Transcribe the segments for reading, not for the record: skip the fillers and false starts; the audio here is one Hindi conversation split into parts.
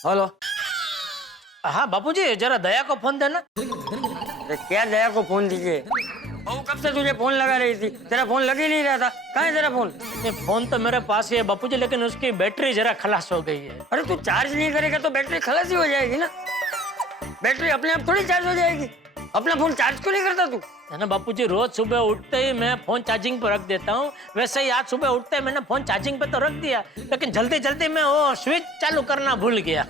हेलो। हाँ बापूजी, जरा दया को फोन देना। अरे क्या दया को फोन दीजिए? बहू कब से तुझे फोन लगा रही थी, तेरा फोन लग ही नहीं रहा था। कहाँ है तेरा फोन? ये फोन तो मेरे पास ही है बापूजी, लेकिन उसकी बैटरी जरा खलास हो गई है। अरे तू चार्ज नहीं करेगा तो बैटरी खलास ही हो जाएगी ना। बैटरी अपने आप थोड़ी चार्ज हो जाएगी। अपना फोन चार्ज क्यों नहीं करता तू? है ना बापूजी, रोज सुबह उठते ही मैं फोन चार्जिंग पर रख देता हूँ। वैसे ही आज सुबह उठते ही मैंने फोन चार्जिंग पे तो रख दिया, लेकिन जल्दी जल्दी मैं वो स्विच चालू करना भूल गया।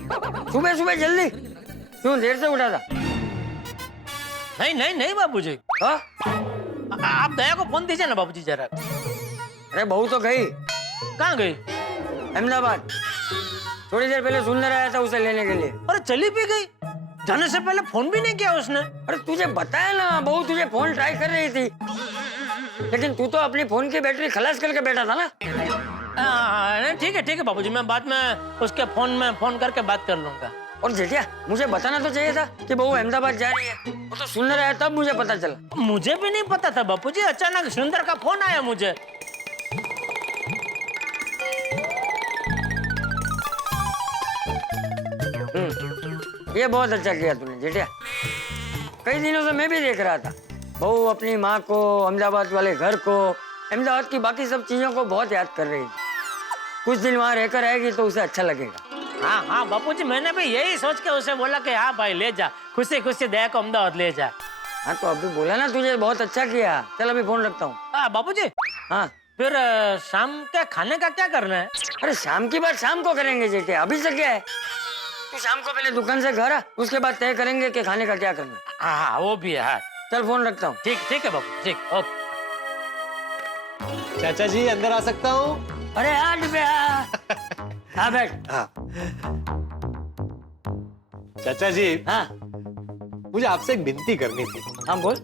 सुबह सुबह जल्दी क्यों, देर से उठा था? नहीं नहीं नहीं बापूजी, हाँ? आप दया को फोन दीजिए ना बापूजी जरा। अरे बहू तो गई कहाँ गई? अहमदाबाद। थोड़ी देर पहले सुंदर आया था उसे लेने के लिए। अरे चली भी गई, जाने से पहले फोन भी नहीं किया उसने। अरे तुझे बताया ना, बहू तुझे फोन ट्राई कर रही थी, लेकिन तू तो अपनी फोन की बैटरी खलास करके बैठा था ना। ठीक है बापूजी, मैं बाद में उसके फोन में फोन करके बात कर लूंगा। और जेठिया, मुझे बताना तो चाहिए था कि बहू अहमदाबाद जा रही है। वो तो सुंदर आया तब मुझे पता चला। मुझे भी नहीं पता था बापूजी, अचानक सुंदर का फोन आया मुझे। ये बहुत अच्छा किया तूने जेठिया। कई दिनों से मैं भी देख रहा था, बहू अपनी माँ को, अहमदाबाद वाले घर को, अहमदाबाद की बाकी सब चीजों को बहुत याद कर रही थी। कुछ दिन वहाँ रहकर आएगी तो उसे अच्छा लगेगा। हाँ बापूजी, मैंने भी यही सोच के उसे बोला कि हाँ भाई ले जा, खुशी खुशी दया को अहमदाबाद ले जा। हाँ तो अभी बोला ना तुझे, बहुत अच्छा किया। चल अभी फोन रखता हूँ। बापूजी, हाँ फिर शाम के खाने का क्या करना है? अरे शाम की बात शाम को करेंगे जेठिया, अभी से क्या है। तू शाम को पहले दुकान से घर आ, उसके बाद तय करेंगे कि खाने का क्या करना है। हाँ वो भी है। हाँ चल फोन रखता हूँ। ठीक है बापू, ठीक, ओके। चाचा जी अंदर आ सकता हूँ? अरे हाँ डिब्बे, हाँ बैठ। हाँ। चाचा जी, हाँ मुझे आपसे एक विनती करनी थी। हाँ बोल।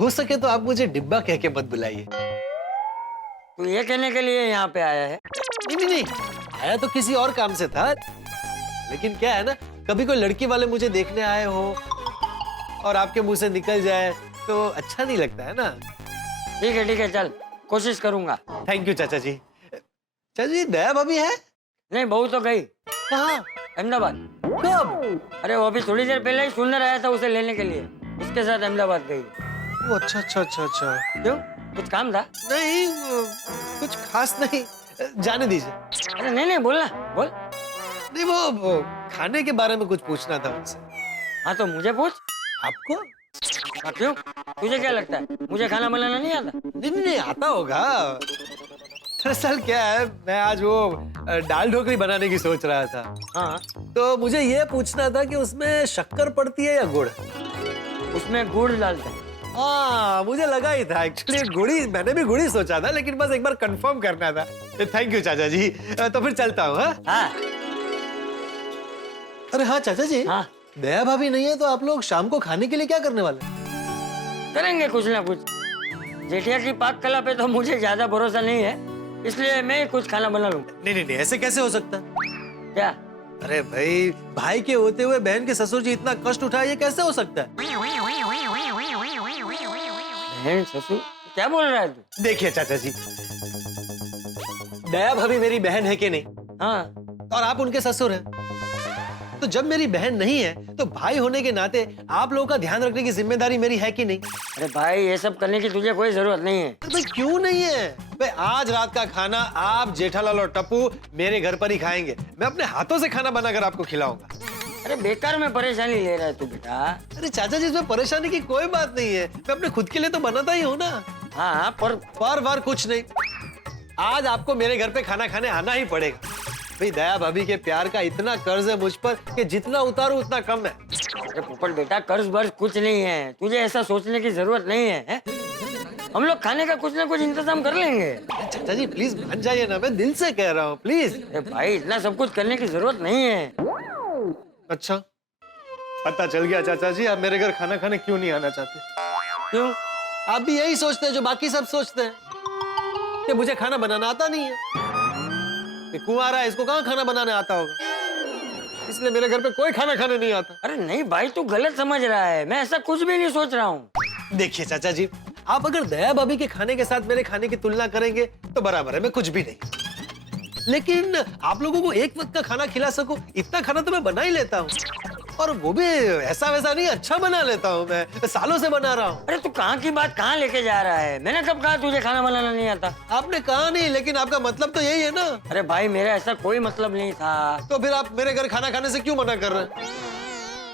हो सके तो आप मुझे डिब्बा कह के मत बुलाइए। तू ये कहने के लिए यहाँ पे आया है? नहीं, आया तो किसी और काम से था, लेकिन क्या है ना, कभी कोई लड़की वाले मुझे देखने आए हो और आपके मुंह से निकल जाए तो अच्छा नहीं लगता है ना। ठीक है चल, कोशिश करूंगा। थैंक यू चाचा जी। चाचा जी, दया भाभी है? नहीं, बहू तो गई। कहाँ? अहमदाबाद। कब? अरे वो अभी थोड़ी देर पहले ही सुंदर आया था उसे लेने के लिए, उसके साथ अहमदाबाद गई। वो अच्छा। क्यों, कुछ काम था? नहीं, कुछ खास नहीं, जाने दीजिए। अरे नहीं बोलना, बोल। नहीं, वो खाने के बारे में कुछ पूछना था उनसे। हाँ तो मुझे पूछ। आपको? हाँ क्यों, तुझे क्या लगता है मुझे खाना बनाना नहीं आता? नहीं, आता होगा। दरअसल क्या है, मैं आज वो दाल ढोकली बनाने की सोच रहा था। हाँ तो मुझे ये पूछना था कि उसमें शक्कर पड़ती है या गुड़? उसमें गुड़ डालते हैं। हाँ, मुझे लगा ही था एक्चुअली, गुड़ी, मैंने भी गुड़ी सोचा था, लेकिन बस एक बार कंफर्म करना था। थैंक यू चाचा जी, तो फिर चलता हूँ। हाँ अरे हाँ चाचा जी, हाँ दया भाभी नहीं है तो आप लोग शाम को खाने के लिए क्या करने वाले? करेंगे कुछ ना कुछ। जेठिया की पाक कला पे तो मुझे ज्यादा भरोसा नहीं है, इसलिए मैं ही कुछ खाना बना लूंगा। नहीं, ऐसे कैसे हो सकता? क्या? अरे भाई के होते हुए बहन के ससुर जी इतना कष्ट उठाए, ये कैसे हो सकता है? बहन ससुर क्या बोल रहा है तू? देखिए चाचा जी, दया भाभी मेरी बहन है कि नहीं? हाँ और आप उनके ससुर हैं। तो जब मेरी बहन नहीं है तो भाई होने के नाते आप लोगों का ध्यान रखने की जिम्मेदारी मेरी है कि नहीं? अरे भाई, ये सब करने की तुझे कोई जरूरत नहीं है। भाई क्यों नहीं है? भाई आज रात का खाना आप, जेठालाल और टप्पू मेरे घर पर ही खाएंगे। मैं अपने हाथों से खाना बनाकर आपको खिलाऊंगा। अरे बेकार में परेशानी ले रहा है तू बेटा। अरे चाचा जी, इसमें परेशानी की कोई बात नहीं है, मैं अपने खुद के लिए तो बनाता ही हूँ ना। हाँ पर कुछ नहीं, आज आपको मेरे घर पे खाना खाने आना ही पड़ेगा। भाई दया भाभी के प्यार का इतना कर्ज है मुझ पर कि जितना उतारूं उतना कम है। अरे पोपट बेटा, कर्ज बर्ज कुछ नहीं है, तुझे ऐसा सोचने की जरूरत नहीं है? हम लोग खाने का कुछ ना कुछ इंतजाम कर लेंगे। चाचा जी प्लीज मान जाइए ना, मैं दिल से कह रहा हूँ, प्लीज। अरे भाई, इतना सब कुछ करने की जरूरत नहीं है। अच्छा, पता चल गया चाचा जी, आप मेरे घर खाना खाने क्यों नहीं आना चाहते। क्यों? आप भी यही सोचते हैं जो बाकी सब सोचते हैं, कि मुझे खाना बनाना आता नहीं है। कुंवारा है, इसको कहाँ खाना बनाने आता होगा, इसलिए मेरे घर पे कोई खाना खाने नहीं आता। अरे नहीं भाई, तू गलत समझ रहा है, मैं ऐसा कुछ भी नहीं सोच रहा हूँ। देखिए चाचा जी, आप अगर दया भाभी के खाने के साथ मेरे खाने की तुलना करेंगे तो बराबर है, मैं कुछ भी नहीं। लेकिन आप लोगों को एक वक्त का खाना खिला सकूं इतना खाना तो मैं बना ही लेता हूँ, और वो भी ऐसा वैसा नहीं, अच्छा बना लेता हूँ, मैं सालों से बना रहा हूँ। अरे तू कहाँ की बात कहाँ लेके जा रहा है? मैंने कब कहा तुझे खाना बनाना नहीं आता? आपने कहा नहीं, लेकिन आपका मतलब तो यही है ना। अरे भाई मेरा ऐसा कोई मतलब नहीं था। तो फिर आप मेरे घर खाना खाने से क्यों मना कर रहे हैं?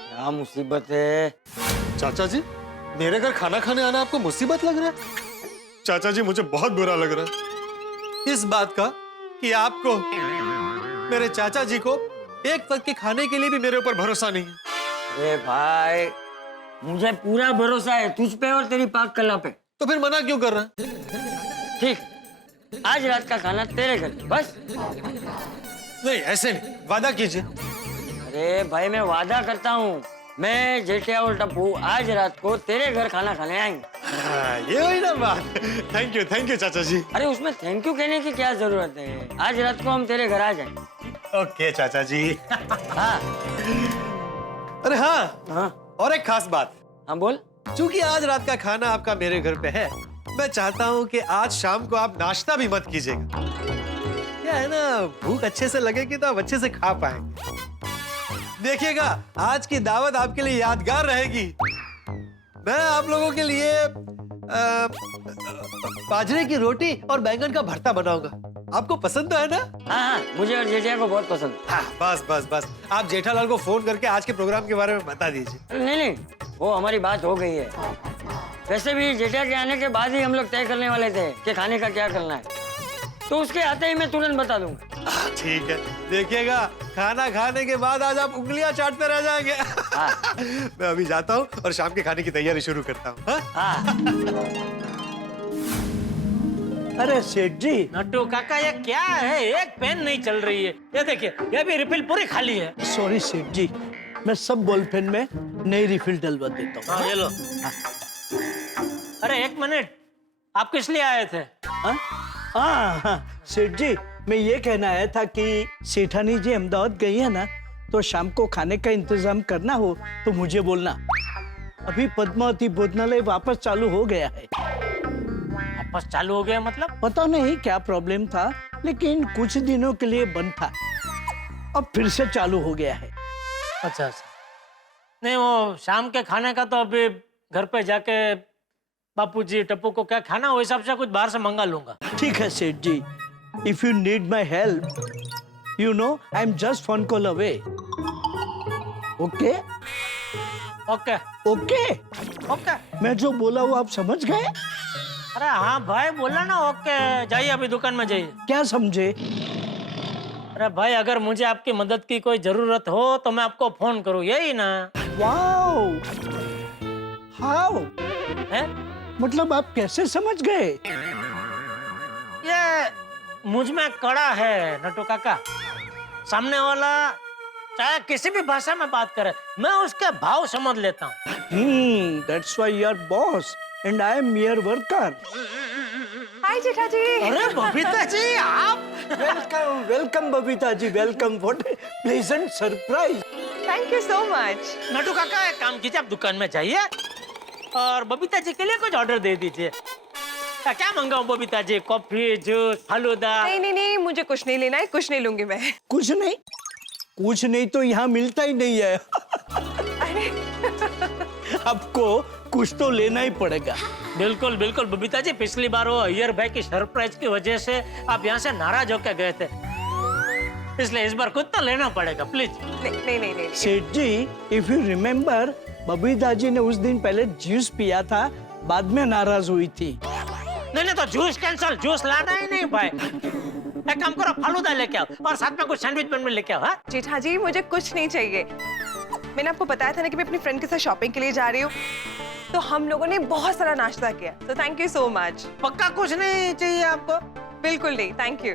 क्या मुसीबत है? चाचा जी, मेरे घर खाना खाने आना आपको मुसीबत लग रहा है? चाचा जी, मुझे बहुत बुरा लग रहा है इस बात का कि आपको, मेरे चाचा जी को एक वक्त के खाने के लिए भी मेरे ऊपर भरोसा नहीं है। अरे भाई मुझे पूरा भरोसा है तुझ पे और तेरी पाक कला पे। तो फिर मना क्यों कर रहा है? ठीक, आज रात का खाना तेरे घर बस। नहीं, ऐसे नहीं, वादा कीजिए। अरे भाई मैं वादा करता हूँ, मैं जेठिया और टप्पू आज रात को तेरे घर खाना खाने आएंगे। ये हुई ना बात। थैंक यू चाचा जी। अरे उसमें थैंक यू कहने की क्या जरूरत है? आज रात को हम तेरे घर आ जाएंगे। ओके चाचा जी। हाँ अरे हाँ, हाँ और एक खास बात। हाँ बोल। क्योंकि आज रात का खाना आपका मेरे घर पे है, मैं चाहता हूँ कि आज शाम को आप नाश्ता भी मत कीजिएगा। क्या है ना, भूख अच्छे से लगेगी तो आप अच्छे से खा पाएंगे। देखिएगा, आज की दावत आपके लिए यादगार रहेगी। मैं आप लोगों के लिए बाजरे की रोटी और बैंगन का भरता बनाऊंगा। आपको पसंद तो है ना? हाँ हाँ मुझे और जेठिया को बहुत पसंद। हाँ, बस आप जेठालाल को फोन करके आज के प्रोग्राम के बारे में बता दीजिए। अरे नहीं, वो हमारी बात हो गई है। वैसे भी जेठिया के आने के बाद ही हम लोग तय करने वाले थे कि खाने का क्या करना है, तो उसके आते ही मैं तुरंत बता दूंगा। ठीक है, देखिएगा खाना खाने के बाद आज आप उंगलियां चाटते रह जाएंगे। हाँ। मैं अभी जाता हूँ और शाम के खाने की तैयारी शुरू करता हूँ। हाँ? हाँ अरे सेठ जी, नट्टू काका ये क्या है? एक पेन नहीं चल रही है। ये देखिए, ये भी रिफिल पूरी खाली है। सॉरी सेठ जी, मैं सब बॉल पेन में नई रिफिल डलवा देता हूँ। हाँ ये लो। अरे एक मिनट, आप किस लिए आए थे? हाँ, सेठ जी, मैं ये कहना आया था कि सेठानी जी अहमदाबाद गई है ना, तो शाम को खाने का इंतजाम करना हो तो मुझे बोलना। अभी पद्मावती भोजनालय वापस चालू हो गया है। वापस चालू हो गया मतलब? पता नहीं क्या प्रॉब्लम था, लेकिन कुछ दिनों के लिए बंद था, अब फिर से चालू हो गया है। अच्छा। नहीं, वो शाम के खाने का तो अभी घर पे जाके बापूजी टप्पू को क्या खाना वो हिसाब से कुछ बाहर से मंगा लूंगा। ठीक है Seth ji, if you need my help, you know I am just phone call away. Okay okay okay, okay. मैं जो बोला वो आप समझ गए? अरे हाँ भाई, बोला ना ओके। जाइए अभी दुकान में जाइए। क्या समझे? अरे भाई, अगर मुझे आपकी मदद की कोई जरूरत हो तो मैं आपको फोन करूँ, यही ना? वाओ, हाउ, है? मतलब आप कैसे समझ गए? ये मुझ में कड़ा है नट्टू काका। सामने वाला चाहे किसी भी भाषा में बात करे, मैं उसके भाव समझ लेता हूँ। That's why you are boss and I am your worker. Hi Jetha ji. अरे बबीता जी, आप? Welcome welcome Babita ji, welcome. What a pleasant surprise. Thank you so much. Nattu Kaka एक काम कीजिए, आप दुकान में जाइए और बबीता जी के लिए कुछ ऑर्डर दे दीजिए। क्या मंगाऊं बबीता जी? Coffee, juice, falooda? नहीं, मुझे कुछ नहीं लेना है, कुछ नहीं लूंगी मैं। कुछ नहीं? कुछ नहीं तो यहाँ मिलता ही नहीं है। अरे आपको कुछ तो लेना ही पड़ेगा। बिल्कुल बिल्कुल बबीता जी, पिछली बार वो अय्यर भाई की सरप्राइज की वजह से आप यहाँ से नाराज होकर गए थे, इसलिए इस बार कुछ तो लेना पड़ेगा, प्लीज। नहीं। सेठ ji, if you remember, Babita ji ने उस दिन पहले जूस पिया था, बाद में नाराज हुई थी। नहीं तो जूस कैंसल, जूस लाना ही नहीं भाई। एक काम करो, फालूदा लेके आओ और साथ में कुछ सैंडविच बन लेके आओ। हाँ जेठा जी, मुझे कुछ नहीं चाहिए। मैंने आपको बताया था ना कि मैं अपनी फ्रेंड के साथ शॉपिंग के लिए जा रही हूँ, तो हम लोगों ने बहुत सारा नाश्ता किया, तो थैंक यू सो मच। पक्का कुछ नहीं चाहिए आपको? बिल्कुल नहीं, थैंक यू।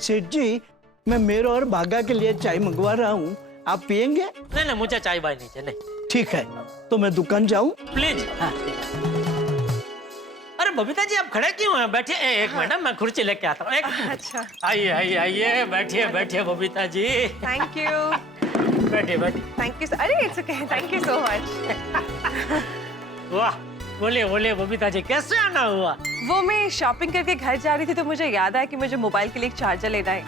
सेठ जी, मैं मेरे और भागा के लिए चाय मंगवा रहा हूँ, आप पियेंगे? नहीं, मुझे चाय बाय नहीं चाहिए। ठीक है, तो मैं दुकान जाऊँ? प्लीज। हाँ। अरे बबीता जी, आप खड़े क्यों हैं? बैठिए। एक मिनट, मैं कुर्सी लेके आता हूँ। अच्छा, आइए, बैठिए बबीता जी। Thank you. बैठिए। Thank you. अरे it's okay, thank you so much. वाह, बोलिए बोलिए बबीता जी, कैसे आना हुआ? वो मैं शॉपिंग करके घर जा रही थी तो मुझे याद आया कि मुझे मोबाइल के लिए एक चार्जर लेना है,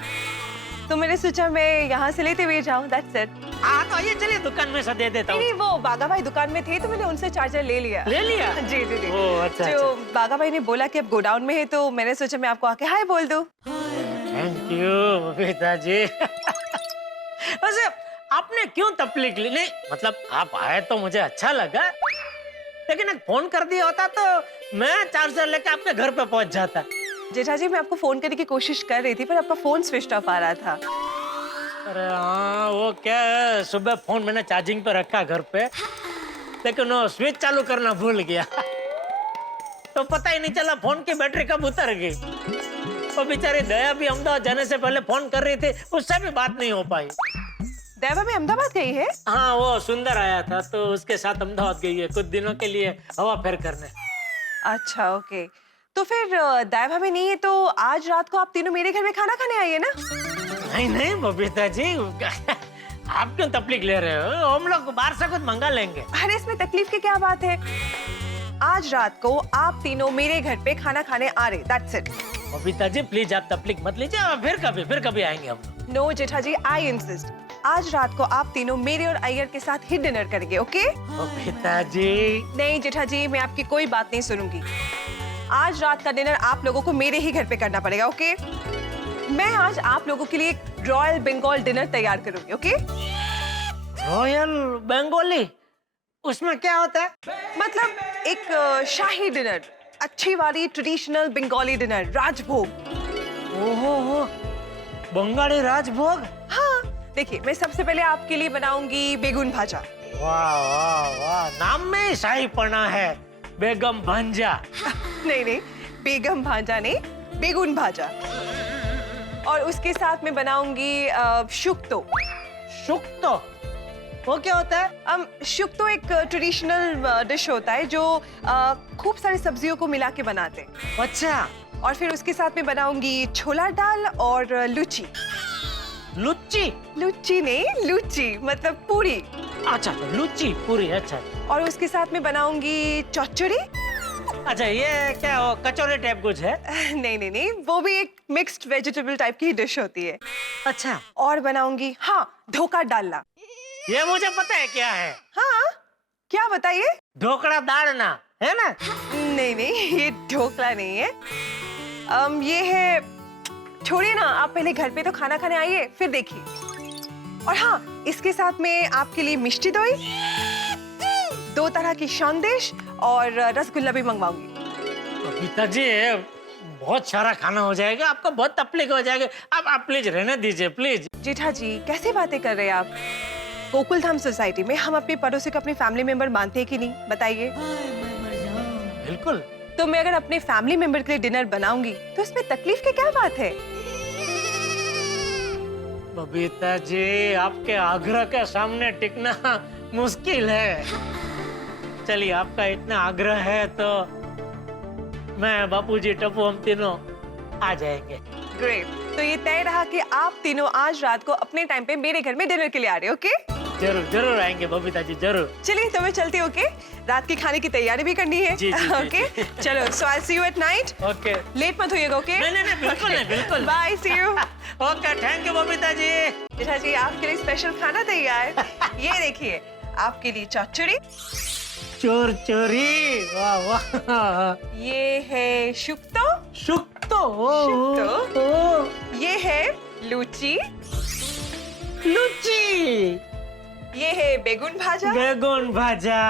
तो मैंने सोचा मैं यहाँ से लेते हुए जाऊँ। That's it. हाँ तो आइए चलिए दुकान में से दे देता हूँ। नहीं, वो बागा भाई दुकान में थे तो मैंने उनसे चार्जर ले लिया। ले लिया? जी जी जी। ओह, अच्छा, जो बागा भाई ने बोला कि अब गोडाउन में है तो मैंने सोचा मैं आपको आके हाय बोल दूं। थैंक यू बबीता जी। वैसे आपने क्यों तकलीफ ली? नहीं मतलब आप आए तो मुझे अच्छा लगा, लेकिन एक फोन कर दिया होता तो मैं चार्जर लेके आपके घर पे पहुंच जाता। जेठा जी, मैं आपको फोन करने की कोशिश कर रही थी पर आपका फोन स्विच ऑफ आ रहा था। अरे हाँ, वो क्या है, सुबह फोन मैंने चार्जिंग पे रखा घर पे, लेकिन वो स्विच चालू करना भूल गया तो पता ही नहीं चला फोन की बैटरी कब उतर गई। वो बेचारी दया भी अहमदाबाद जाने से पहले फोन कर रही थी, उससे भी बात नहीं हो पाई। देवा भी अहमदाबाद गई है? हाँ, वो सुंदर आया था तो उसके साथ अहमदाबाद गई है कुछ दिनों के लिए हवा फेर करने। अच्छा ओके, तो फिर देवा भी नहीं है तो आज रात को आप तीनों मेरे घर में खाना खाने आइए ना। नहीं नहीं बबीता जी, आप क्यों तकलीफ ले रहे हो? हम लोग बाहर से कुछ मंगा लेंगे। अरे इसमें तकलीफ की क्या बात है, आज रात को आप तीनों मेरे घर पे खाना खाने आ रहे, that's it. Babita ji please आप तकलीफ मत लीजिए, फिर कभी आएंगे हम लोग। No Jetha ji, I insist, आज रात को आप तीनों मेरे और अय्यर के साथ ही डिनर करेंगे, ओके? बबीता जी नहीं जेठा जी, मैं आपकी कोई बात नहीं सुनूंगी। आज रात का डिनर आप लोगों को मेरे ही घर पे करना पड़ेगा, ओके? मैं आज आप लोगों के लिए एक रॉयल बंगाल डिनर तैयार करूंगी, ओके? रॉयल बंगाली, उसमें क्या होता है? मतलब एक शाही डिनर, अच्छी वाली ट्रेडिशनल बंगाली डिनर, राजभोग। ओहो, बंगाली राजभोग। हाँ, देखिए मैं सबसे पहले आपके लिए बनाऊंगी बेगुन भाजा। वाह वाह वाह, नाम में ही शाहीपना है, बेगम भांजा। नहीं नहीं, बेगम भाजा नहीं, बेगुन भाजा। और उसके साथ में बनाऊंगी शुक्तो। शुक्तो, वो क्या होता है? शुक्तो एक ट्रेडिशनल डिश होता है जो खूब सारी सब्जियों को मिला के बनाते हैं। अच्छा, और फिर उसके साथ में बनाऊंगी छोला दाल और लुची। लुच्ची? लुची नहीं, लुची मतलब पूरी। अच्छा तो लुच्ची पूरी, अच्छा। और उसके साथ में बनाऊंगी चौचड़ी। अच्छा, ये क्या वो कचौरी टाइप कुछ है? नहीं नहीं नहीं, वो भी एक मिक्स्ड वेजिटेबल टाइप की डिश होती है। अच्छा, और बनाऊंगी हाँ धोखा डालना। ये मुझे पता है क्या है। हाँ क्या बताइए? ढोकड़ा दालना है ना? नहीं नहीं, ये ढोकला नहीं है। ये है, छोड़िए ना, आप पहले घर पे तो खाना खाने आइए फिर देखिए। और हाँ, इसके साथ में आपके लिए मिष्टी दोई, 2 तरह की संदेश और रसगुल्ला भी मंगवाऊंगी। पिताजी बहुत सारा खाना हो जाएगा, आपको बहुत तकलीफ हो जाएगा। आप प्लीज रहने दीजिए प्लीज। जेठा जी कैसे बातें कर रहे हैं आप? गोकुल धाम सोसाइटी में हम अपने पड़ोसी को अपने फैमिली मेंबर मानते हैं कि नहीं, बताइए? बिल्कुल। तो मैं अगर अपने फैमिली मेंबर के लिए डिनर बनाऊंगी तो इसमें तकलीफ की क्या बात है? बबीता जी, आपके आग्रह के सामने टिकना मुश्किल है। चलिए, आपका इतना आग्रह है तो मैं, बापूजी, टप्पू, हम तीनों आ जाएंगे। ग्रेट, तो ये तय रहा कि आप तीनों आज रात को अपने टाइम पे मेरे घर में डिनर के लिए आ रहे हो, ओके? जरूर जरूर आएंगे बबीता जी, जरूर। चलिए तो मैं चलती हूँ, ओके? रात की खाने की तैयारी भी करनी है। जी, जी, जी, ओके चलो, so I see you at night. Okay. Late मत होइएगा, ओके? नहीं नहीं नहीं, बिल्कुल नहीं, बिल्कुल। Bye, see you. Okay, thank you Babita ji. Jetha ji आपके लिए स्पेशल खाना तैयार। ये देखिए, आपके लिए चौचड़ी, चोर चोरी, वाह वाह। ये है शुक्तो, शुक्तो, शुक्तो। ये है लुची, लुच्ची, ये है बेगुन भाजा, बेगुन भाजा,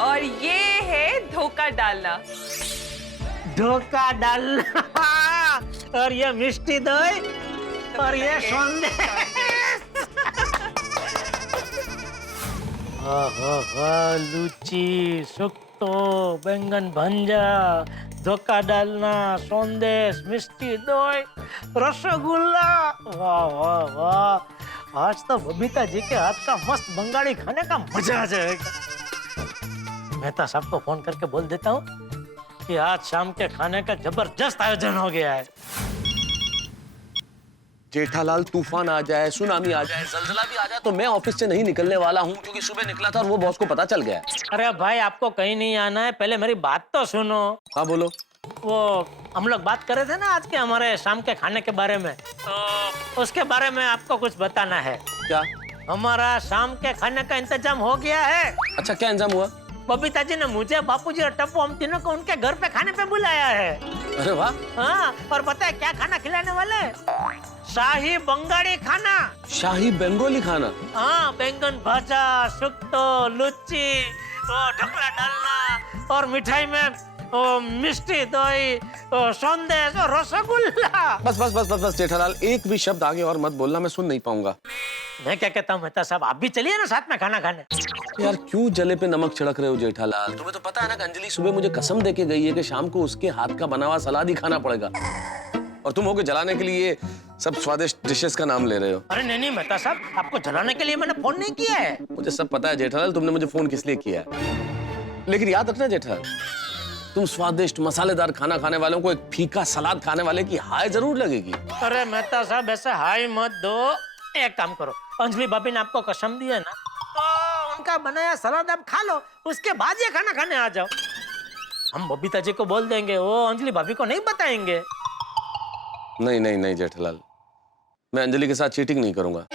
और ये है धोखा डालना। धोखा डालना, और ये मिष्टी दही, और ये संदेश। लुची, शुक्तो, बैंगन भंजा, धोखा डालना, संदेश, मिष्टी दही, रसगुल्ला, वाह वाह वाह। आज तो बबीता जी के हाथ का मस्त बंगाली खाने का मजा आ जाएगा। मेहता साहब को फोन करके बोल देता हूँ कि आज शाम के खाने का जबरदस्त आयोजन हो गया है। जेठालाल तूफान आ जाए, सुनामी आ जाए, जलजला भी आ जाए तो मैं ऑफिस से नहीं निकलने वाला हूँ, क्योंकि सुबह निकला था और वो बॉस को पता चल गया है। अरे भाई आपको कहीं नहीं आना है, पहले मेरी बात तो सुनो। हाँ बोलो। वो हम लोग बात कर रहे थे ना आज के हमारे शाम के खाने के बारे में, तो उसके बारे में आपको कुछ बताना है। क्या? हमारा शाम के खाने का इंतजाम हो गया है। अच्छा, क्या इंतजाम हुआ? बबीता जी ने मुझे, बापूजी और टप्पू हम तीनों को उनके घर पे खाने पे बुलाया है। अरे वाह। हाँ, और पता है क्या खाना खिलाने वाले? शाही बंगाली खाना। शाही बंगाली खाना? हाँ, बैंगन भाजा, सुक्तो, लुच्ची, ढोकला डालना, और मिठाई में मिष्टी दही, संदेश और रसगुल्ला। बस बस बस बस बस जेठालाल, एक भी शब्द आगे और मत बोलना, मैं सुन नहीं पाऊंगा। मैं क्या कहता हूँ मेहता साहब, आप भी चलिए ना साथ में खाना खाने। यार क्यों जले पे नमक छिड़क रहे हो जेठालाल? तुम्हें तो पता है ना कि अंजलि सुबह मुझे कसम देके गई है कि शाम को उसके हाथ का बना हुआ सलाद ही खाना पड़ेगा, और तुम होके जलाने के लिए सब स्वादिष्ट डिशेस का नाम ले रहे हो। अरे नहीं मेहता साहब, आपको जलाने के लिए मैंने फोन नहीं किया है। मुझे सब पता है जेठालाल, तुमने मुझे फोन किस लिए किया है, लेकिन याद रखना जेठालाल, तुम स्वादिष्ट मसालेदार खाना खाने वालों को एक फीका सलाद खाने वाले की हाय जरूर लगेगी। अरे मेहता साहब ऐसा हाय मत दो, एक काम करो, अंजलि भाभी ने आपको कसम दी है ना, तो उनका बनाया सलाद आप खा लो, उसके बाद ये खाना खाने आ जाओ। हम बबीता जी को बोल देंगे, वो अंजलि भाभी को नहीं बताएंगे। नहीं नहीं नहीं जेठालाल, मैं अंजलि के साथ चीटिंग नहीं करूंगा।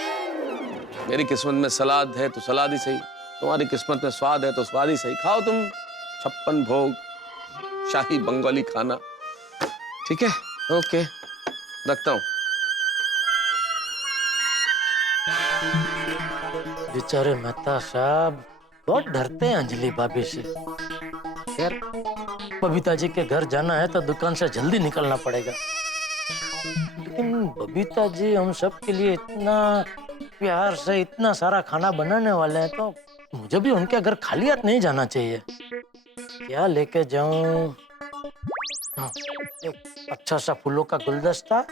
मेरी किस्मत में सलाद है तो सलाद ही सही, तुम्हारी किस्मत में स्वाद है तो स्वाद ही सही। खाओ तुम 56 भोग शाही बंगाली खाना। ठीक है, ओके, रखता हूँ। बेचारे मेहता साहब बहुत डरते हैं अंजलि भाभी से। यार बबीता जी के घर जाना है तो दुकान से जल्दी निकलना पड़ेगा, लेकिन बबीता जी हम सब के लिए इतना प्यार से इतना सारा खाना बनाने वाले हैं, तो मुझे भी उनके घर खाली हाथ नहीं जाना चाहिए। क्या लेके जाऊं? हाँ, एक अच्छा सा फूलों का गुलदस्ता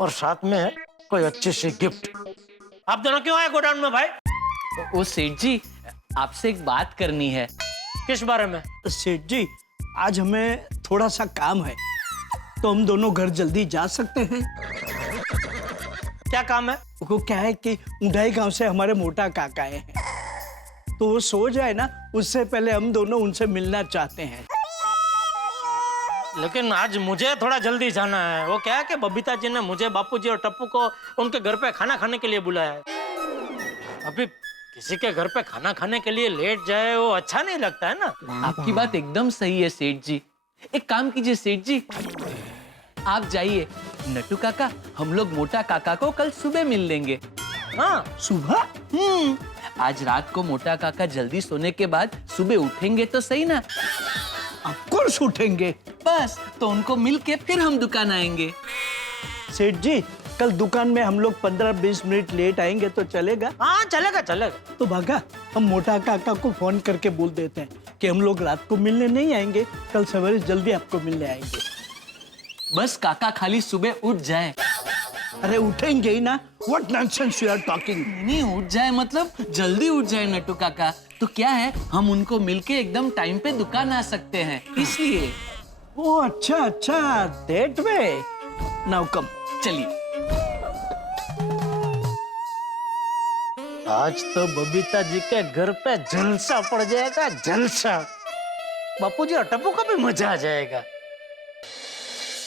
और साथ में कोई अच्छी सी गिफ्ट। आप दोनों क्यों आए गोडाउन में भाई? ओ सेठ जी, आपसे एक बात करनी है। किस बारे में? सेठ जी, आज हमें थोड़ा सा काम है, तो हम दोनों घर जल्दी जा सकते हैं? क्या काम है? वो क्या है कि उंडाई गांव से हमारे मोटा काका आए हैं, तो वो सो जाए ना, उससे पहले हम दोनों उनसे मिलना चाहते हैं। लेकिन आज मुझे थोड़ा जल्दी जाना है। वो क्या है कि बबीता जी ने मुझे, बापूजी और टप्पू को उनके घर पे खाना खाने के लिए बुलाया है। अभी किसी के घर पे खाना खाने के लिए लेट जाए वो अच्छा नहीं लगता है ना। आपकी बात एकदम सही है सेठ जी। एक काम कीजिए सेठ जी, आप जाइए, नटू काका हम लोग मोटा काका को कल सुबह मिल लेंगे। हाँ सुबह? आज रात को मोटा काका जल्दी सोने के बाद सुबह उठेंगे तो सही ना। ऑफ कोर्स उठेंगे। बस तो उनको मिल के फिर हम दुकान आएंगे। सेठ जी, कल दुकान में हम लोग 15-20 मिनट लेट आएंगे तो चलेगा? हाँ चलेगा चलेगा। तो भागा, हम मोटा काका को फोन करके बोल देते हैं कि हम लोग रात को मिलने नहीं आएंगे, कल सवेरे जल्दी आपको मिलने आएंगे। बस काका खाली सुबह उठ जाए। अरे उठेंगे ही ना। What nonsense you are talking? नहीं उठ जाए मतलब जल्दी उठ जाए नटू काका, तो क्या है हम उनको मिलके एकदम टाइम पे दुकान आ सकते हैं, इसलिए। ओ अच्छा अच्छा, that way. Now come. चलिए। आज तो बबीता जी के घर पे जलसा पड़ जाएगा, जलसा। बापूजी और टप्पू को भी मजा आ जाएगा।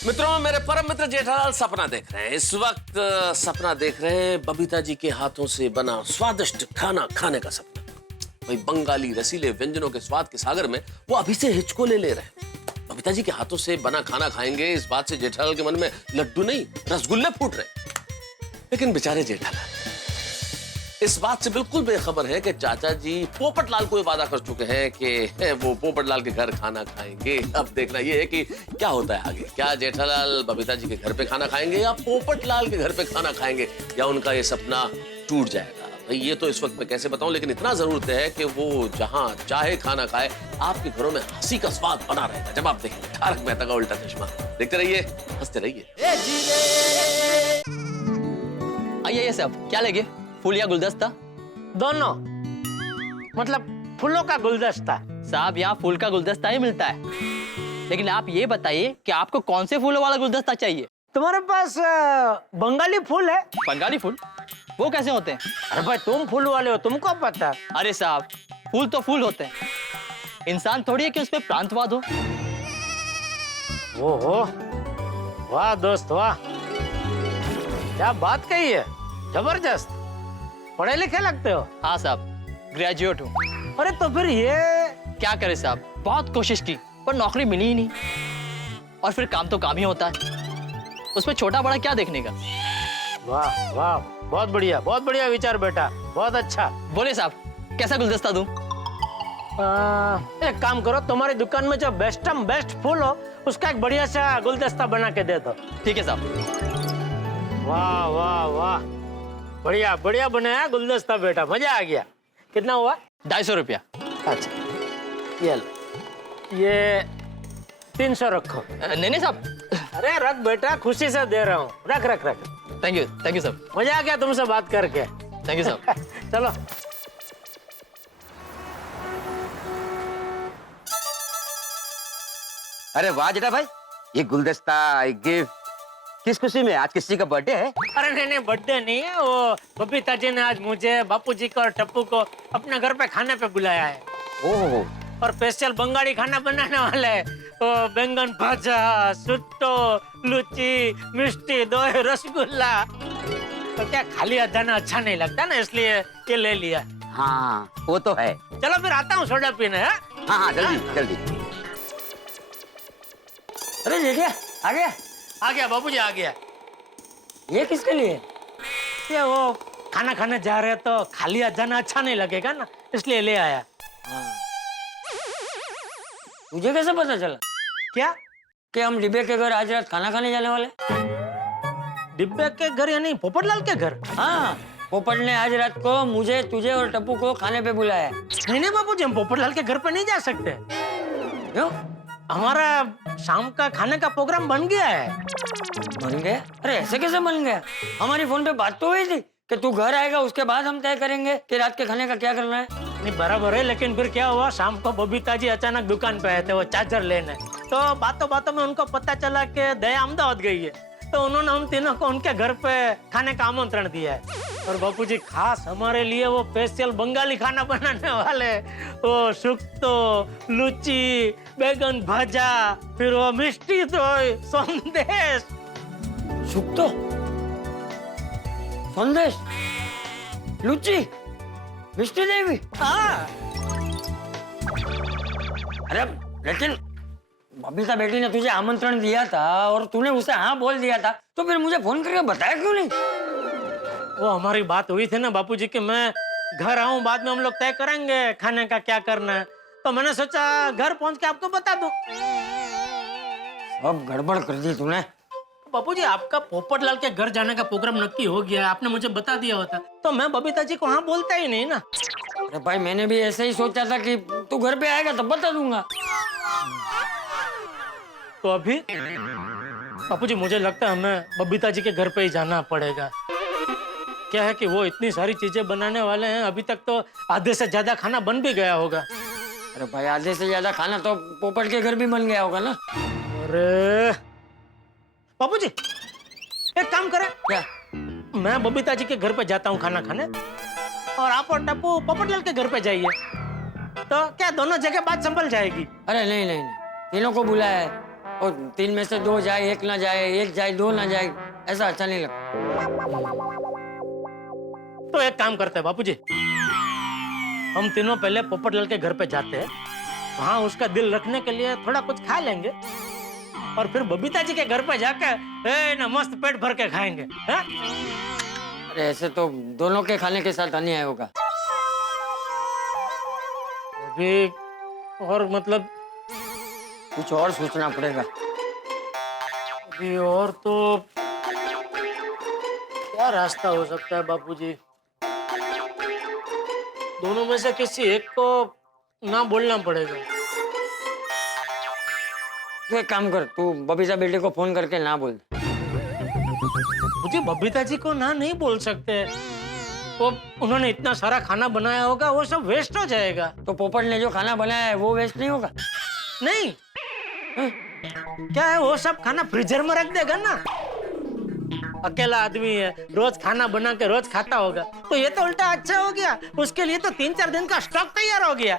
मित्रों, मेरे परम मित्र जेठालाल सपना देख रहे हैं इस वक्त। सपना देख रहे हैं बबीता जी के हाथों से बना स्वादिष्ट खाना खाने का सपना। भाई बंगाली रसीले व्यंजनों के स्वाद के सागर में वो अभी से हिचकोले ले रहे हैं। बबीता जी के हाथों से बना खाना खाएंगे, इस बात से जेठालाल के मन में लड्डू नहीं रसगुल्ले फूट रहे। लेकिन बेचारे जेठालाल इस बात से बिल्कुल बेखबर है कि चाचा जी पोपटलाल को वादा कर चुके हैं कि वो पोपटलाल के घर खाना खाएंगे। अब देखना ये है कि क्या होता है आगे। क्या जेठालाल बबीता जी के घर पे खाना खाएंगे या पोपटलाल के घर पे खाना खाएंगे, या उनका ये सपना टूट जाएगा? भाई ये तो इस वक्त मैं कैसे बताऊं, लेकिन इतना जरूर है कि वो जहां चाहे खाना खाए, आपके घरों में हंसी का स्वाद बना रहेगा जब आप देखेंगे तारक मेहता का उल्टा चश्मा। देखते रहिए, हंसते रहिए। आइए साहब, क्या लेंगे, फूल या गुलदस्ता? दोनों, मतलब फूलों का गुलदस्ता। साहब यहाँ फूल का गुलदस्ता ही मिलता है, लेकिन आप ये बताइए कि आपको कौन से फूलों वाला गुलदस्ता चाहिए? तुम्हारे पास बंगाली फूल है? बंगाली फूल वो कैसे होते हैं? अरे भाई तुम फूल वाले हो, तुमको पता। अरे साहब, फूल तो फूल होते हैं, इंसान थोड़ी है कि उसपे प्रांतवाद हो। ओहो, वाह दोस्त वाह, क्या बात कही है, जबरदस्त। पढ़े लिखे लगते हो? हाँ साहब, ग्रेजुएट हूँ। अरे तो फिर ये क्या करे साहब, बहुत कोशिश की पर नौकरी मिली ही नहीं। और फिर काम तो काम ही होता है, उसमें छोटा बड़ा क्या देखने का। वाह वाह, बहुत बढ़िया विचार बेटा, बहुत अच्छा। बोले साहब, कैसा गुलदस्ता दूं? एक काम करो, तुम्हारी दुकान में जो बेस्ट फूल हो उसका एक बढ़िया सा गुलदस्ता बना के दे दो। ठीक है साहब। वाह वाह वाह, बढ़िया बनाया गुलदस्ता बेटा, मजा आ गया। कितना हुआ? 250 रुपया। अच्छा ये लो, ये 300 रखो। नहीं साहब। अरे रख बेटा, खुशी से दे रहा हूँ, रख। थैंक यू साहब। मजा आ गया तुमसे बात करके। थैंक यू साहब। चलो। अरे वाह जेठा भाई, ये गुलदस्ता, ये गिफ्ट किस खुशी में? आज किसी का बर्थडे है? अरे नहीं बर्थडे नहीं है, वो बबीता जी ने आज मुझे, बापूजी को और टप्पू को अपने घर पे खाने पे बुलाया है। ओह, और स्पेशल बंगाली खाना बनाने वाले हैं। तो बैंगन भाजा, सुट्टो, लुची, मिष्टी, दही, रसगुल्ला। तो क्या खाली हाथ जाना अच्छा नहीं लगता ना, इसलिए ये ले लिया। हाँ वो तो है। चलो फिर आता हूँ सोडा पीने। हाँ जल्दी। अरे जेठिया आ गया। आ गया बाबूजी, आ गया। ये किसके लिए? ये वो खाना खाने जा रहे हैं तो खाली हाथ जाना अच्छा नहीं लगेगा ना, इसलिए ले आया। तुझे कैसे पता चला क्या? कि हम डिब्बे के घर आज रात खाना खाने जाने वाले? डिब्बे के घर यानी पोपटलाल के घर? हाँ, पोपट ने आज रात को मुझे, तुझे और टप्पू को खाने पे बुलाया। नहीं बाबूजी, हम पोपटलाल के घर पे नहीं जा सकते। क्यों? हमारा शाम का खाने का प्रोग्राम बन गया है। बन गया? अरे ऐसे कैसे बन गया? हमारी फोन पे बात तो हुई थी कि तू घर आएगा, उसके बाद हम तय करेंगे कि रात के खाने का क्या करना है। नहीं बराबर है, लेकिन फिर क्या हुआ, शाम को बबीता जी अचानक दुकान पे आए थे वो चार्जर लेने। तो बातों में उनको पता चला कि दया अहमदाबाद गई है, तो उन्होंने हम तीनों को उनके घर पे खाने का आमंत्रण दिया है। और बापूजी खास हमारे लिए वो स्पेशल बंगाली खाना बनाने वाले, वो सुक्तो, लुची, बैगन भाजा, फिर वो मिष्टी दोई, संदेश। सुक्तो, संदेश, लुच्ची, मिष्टी देवी। हाँ अरे लेकिन बबीता बेटी ने तुझे आमंत्रण दिया था और तूने उसे हाँ बोल दिया था, तो फिर मुझे फोन करके बताया क्यों नहीं? वो हमारी बात हुई थी ना बापूजी कि मैं घर आऊं, बाद में हम लोग तय करेंगे खाने का क्या करना है। तो मैंने सोचा घर पहुंच के आपको बता दूं। अब गड़बड़ कर दी तूने। बापूजी आपका पोपटलाल के घर जाने का प्रोग्राम नक्की हो गया, आपने मुझे बता दिया होता तो मैं बबीता जी को हाँ बोलता ही नहीं ना। अरे भाई मैंने भी ऐसे ही सोचा था कि तू घर पे आएगा तब बता दूंगा। तो अभी बापूजी मुझे लगता है हमें बबीता जी के घर पे ही जाना पड़ेगा। क्या है कि वो इतनी सारी चीजें बनाने वाले हैं, अभी तक तो आधे से ज्यादा खाना बन भी गया होगा। अरे भाई आधे से ज्यादा खाना तो पोपट के घर भी बन गया होगा ना। अरे बापूजी एक काम करें, क्या? मैं बबीता जी के घर पे जाता हूँ खाना खाने, और आप और टप्पू पोपटलाल के घर पे जाइए, तो क्या दोनों जगह बात संभल जाएगी? अरे नहीं, तीनों को बुलाया है और 3 में से 2 जाए, 1 ना जाए, 1 जाए 2 ना जाए, ऐसा अच्छा नहीं लगता। तो एक काम करते हैं बापूजी, हम तीनों पहले पोपटलाल के घर पे जाते हैं, वहाँ उसका दिल रखने के लिए थोड़ा कुछ खा लेंगे, और फिर बबीता जी के घर पे जाकर ना मस्त पेट भर के खाएंगे। है? अरे ऐसे तो दोनों के खाने के साथ अन्याय होगा। अभी और मतलब कुछ और सोचना पड़ेगा। अभी और तो क्या रास्ता हो सकता है बापूजी? दोनों में से किसी एक को ना बोलना पड़ेगा। तो एक काम कर, तू बबीता बेटी को फोन करके ना बोल। मुझे बबीता जी को ना नहीं बोल सकते, वो उन्होंने इतना सारा खाना बनाया होगा, वो सब वेस्ट हो जाएगा। तो पोपट ने जो खाना बनाया है वो वेस्ट नहीं होगा? नहीं क्या है, वो सब खाना फ्रीजर में रख देगा ना, अकेला आदमी है, रोज खाना बना के रोज खाता होगा, तो ये तो उल्टा अच्छा हो गया। उसके लिए तो 3-4 दिन का स्टॉक तैयार हो गया।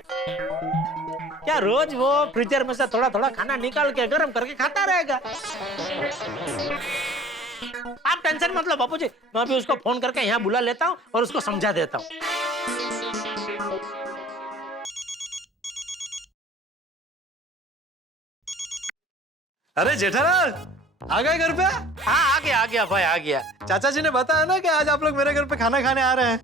क्या रोज वो फ्रीजर में से थोड़ा थोड़ा खाना निकाल के गर्म करके खाता रहेगा। आप टेंशन मत लो बापूजी, मैं अभी उसको फोन करके यहाँ बुला लेता हूँ और उसको समझा देता हूँ। अरे जेठालाल, आ गए घर पे? हाँ आ गया भाई आ गया। चाचा जी ने बताया ना कि आज आप लोग मेरे घर पे खाना खाने आ रहे हैं।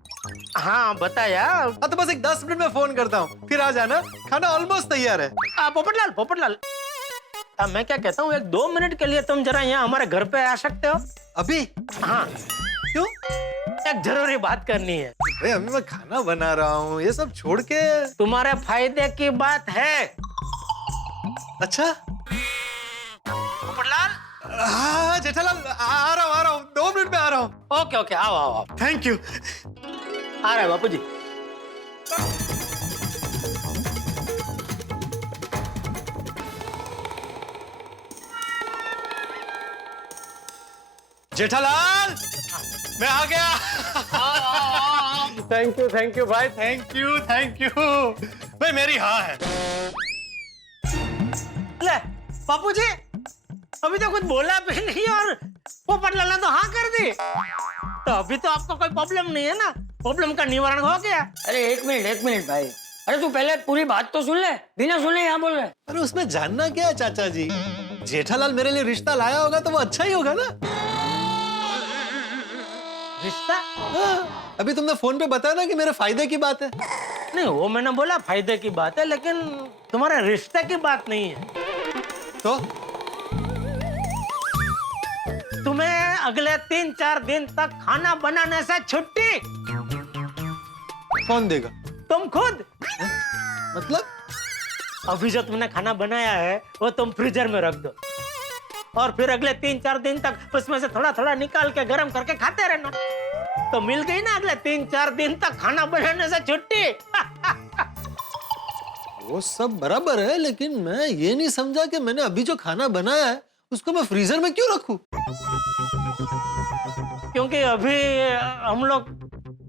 हाँ बताया। हाँ तो बस एक 10 मिनट में फोन करता हूँ, फिर आ जाना। खाना ऑलमोस्ट तैयार है। पोपटलाल, मैं क्या कहता हूँ, 1-2 मिनट के लिए तुम जरा यहाँ हमारे घर पे आ सकते हो? अभी? हाँ। क्यों? एक जरूरी बात करनी है। भाई अभी मैं खाना बना रहा हूँ, ये सब छोड़ के। तुम्हारे फायदे की बात है। अच्छा? पोपटलाल। हाँ जेठालाल, आ रहा हूँ 2 मिनट में आ रहा हूँ। ओके आओ। Thank you. आ रहा है बापूजी। जेठालाल, मैं आ गया। थैंक यू भाई, थैंक यू। भाई मेरी हाँ है। ले बापूजी, अभी तो कुछ बोला भी नहीं और पोपटलाल ने तो हाँ कर दी। तो अभी तो आपको कोई प्रॉब्लम नहीं है ना? प्रॉब्लम का निवारण हो गया। अरे एक मिनट भाई, अरे तू पहले पूरी बात तो सुन ले, बिना सुने यहाँ बोल रहे। अरे उसमें जानना क्या है चाचा जी? जेठालाल मेरे लिए रिश्ता लाया होगा तो वो अच्छा ही होगा ना। रिश्ता? हाँ, अभी तुमने फोन पे बताया ना कि मेरे फायदे की बात है। नहीं वो मैंने बोला फायदे की बात है, लेकिन तुम्हारे रिश्ते की बात नहीं है। तो तुम्हें अगले 3-4 दिन तक खाना बनाने से छुट्टी। कौन देगा? तुम खुद। मतलब? अभी जो तुमने खाना बनाया है वो तुम फ्रीजर में रख दो और फिर अगले 3-4 दिन तक उसमें से थोड़ा थोड़ा निकाल के गर्म करके खाते रहना। तो मिल गई ना अगले 3-4 दिन तक खाना बनाने से छुट्टी। वो सब बराबर है, लेकिन मैं ये नहीं समझा कि मैंने अभी जो खाना बनाया है उसको मैं फ्रीजर में क्यों रखूं? क्योंकि अभी हम लोग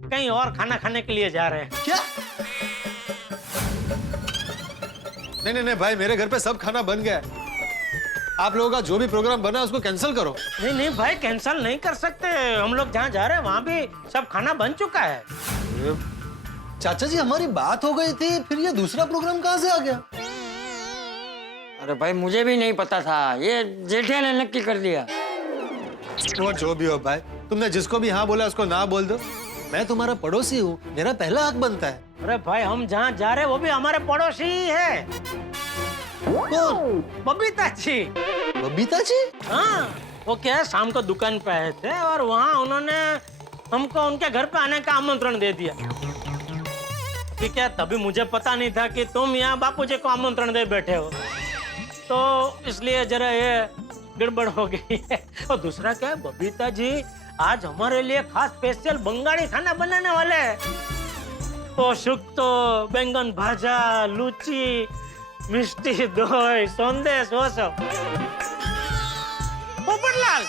कहीं और खाना खाने के लिए जा रहे हैं। क्या? नहीं भाई, मेरे घर पे सब खाना बन गया है। आप लोगों का जो भी प्रोग्राम बना उसको कैंसिल करो। नहीं भाई, कैंसिल नहीं कर सकते। हम लोग जहाँ जा रहे हैं वहाँ भी सब खाना बन चुका है। चाचा जी हमारी बात हो गई थी, फिर ये दूसरा प्रोग्राम कहाँ से आ गया? अरे भाई मुझे भी नहीं पता था, ये जेठिया ने नक्की कर दिया। वो जो भी हो भाई, तुमने जिसको भी हाँ बोला उसको ना बोल दो। मैं तुम्हारा पड़ोसी हूँ, मेरा पहला हक बनता है। अरे भाई हम जहाँ जा रहे हैं वो भी हमारे पड़ोसी ही है। कौन? बबीता जी। बबीता जी? हाँ, वो क्या है, शाम को दुकान पे आए थे और वहाँ उन्होंने हमको उनके घर पे आने का आमंत्रण दे दिया। ठीक है, तभी मुझे पता नहीं था कि तुम यहाँ बापूजी को आमंत्रण दे बैठे हो, तो इसलिए जरा ये गड़बड़ हो गई है। और दूसरा क्या है, बबीता जी आज हमारे लिए खास स्पेशल बंगाली खाना बनाने वाले हैं। तो शुक्तो, बैंगन भाजा, लूची, मिष्टी दोई, संदेश, वो सब। पोपटलाल,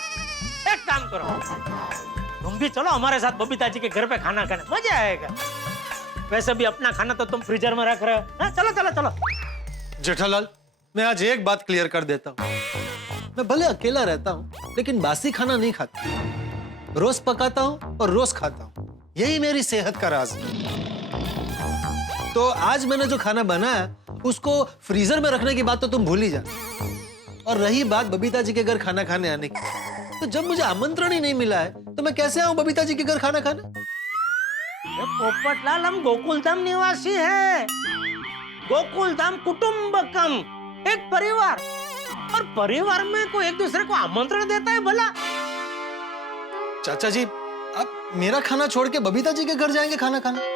एक काम करो, तुम भी चलो हमारे साथ बबीता जी के घर पे खाना खाने, मजा आएगा। वैसे भी अपना खाना तो तुम फ्रीजर में रख रहे हो। हाँ, चलो। जेठालाल, मैं आज एक बात क्लियर कर देता हूँ। मैं भले अकेला रहता हूँ, लेकिन बासी खाना नहीं खाता। रोज पकाता हूँ और रोज खाता हूँ, यही मेरी सेहत का राज है। तो आज मैंने जो खाना बनाया उसको फ्रीजर में रखने की बात तो तुम भूल ही जा। और रही बात बबीता जी के घर खाना खाने आने की, तो जब मुझे आमंत्रण ही नहीं मिला है तो मैं कैसे आऊं बबीता जी के घर खाना खाने? पोपटलाल, हम गोकुलधाम निवासी है। गोकुलधाम कुटुंबकम, एक परिवार, और परिवार में कोई एक दूसरे को आमंत्रण देता है भला? चाचा जी, आप मेरा खाना छोड़ के बबीता जी के घर जाएंगे खाना खाने?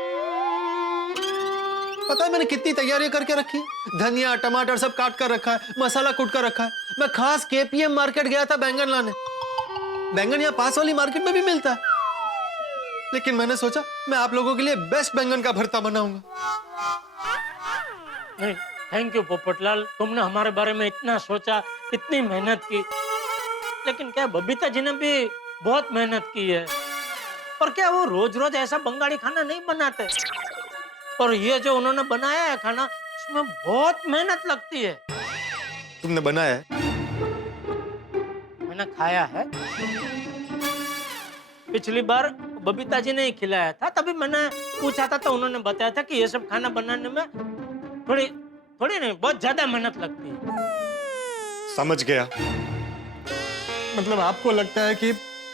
पता है मैंने कितनी तैयारियां करके रखी है? धनिया टमाटर सब काट कर रखा है, मसाला कूट कर रखा है। मैं खास केपीएम मार्केट गया था बैंगन लाने। बैंगन यहाँ पास वाली मार्केट में भी मिलता है, लेकिन मैंने सोचा मैं आप लोगों के लिए बेस्ट बैंगन का भरता बनाऊंगा। नहीं, थैंक यू पोपटलाल, तुमने हमारे बारे में इतना सोचा, इतनी मेहनत की। लेकिन क्या बबीता जी ने भी बहुत मेहनत की है, पर क्या वो रोज रोज ऐसा बंगाली खाना नहीं बनाते। और ये जो उन्होंने बनाया है खाना, इसमें बहुत मेहनत लगती है। तुमने बनाया है? मैंने खाया है। पिछली बार बबीता जी ने ही खिलाया था, तभी मैंने पूछा था तो उन्होंने बताया था कि ये सब खाना बनाने में थोड़ी थोड़ी नहीं, बहुत ज्यादा मेहनत लगती है। समझ गया। मतलब आपको लगता है कि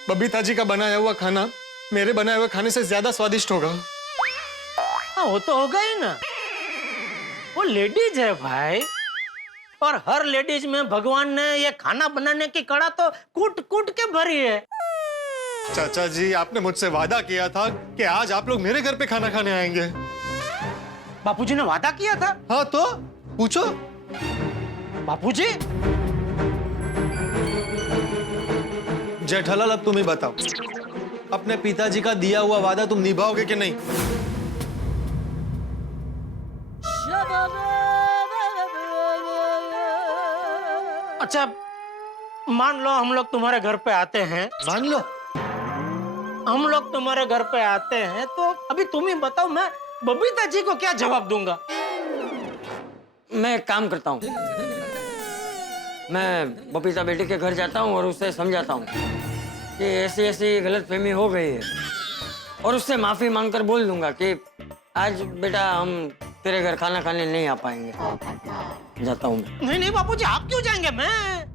बबीता जी का बनाया हुआ खाना मेरे बनाए हुए खाने से ज्यादा स्वादिष्ट होगा? हाँ, वो तो होगा ही ना। वो लेडीज है भाई, और हर लेडीज में भगवान ने ये खाना बनाने की कला तो कूट कूट के भरी है। चाचा जी, आपने मुझसे वादा किया था कि आज आप लोग मेरे घर पे खाना खाने आएंगे। बापूजी ने वादा किया था? हाँ, तो पूछो। बापूजी? जेठालाल, अब तुम ही बताओ, अपने पिताजी का दिया हुआ वादा तुम निभाओगे कि नहीं? अच्छा, मान लो हम लोग तुम्हारे घर पे आते हैं। मान लो। हम लोग तुम्हारे घर पे आते हैं तो अभी तुम ही बताओ, मैं बबीता जी को क्या जवाब दूंगा? मैं एक काम करता हूँ, मैं बबीता बेटी के घर जाता हूँ और उससे समझाता हूँ कि ऐसी ऐसी गलतफहमी हो गई है, और उससे माफी मांगकर बोल दूंगा कि आज बेटा हम तेरे घर खाना खाने नहीं आ पाएंगे। जाता हूँ मैं। नहीं नहीं बापूजी, आप क्यों जाएंगे? मैं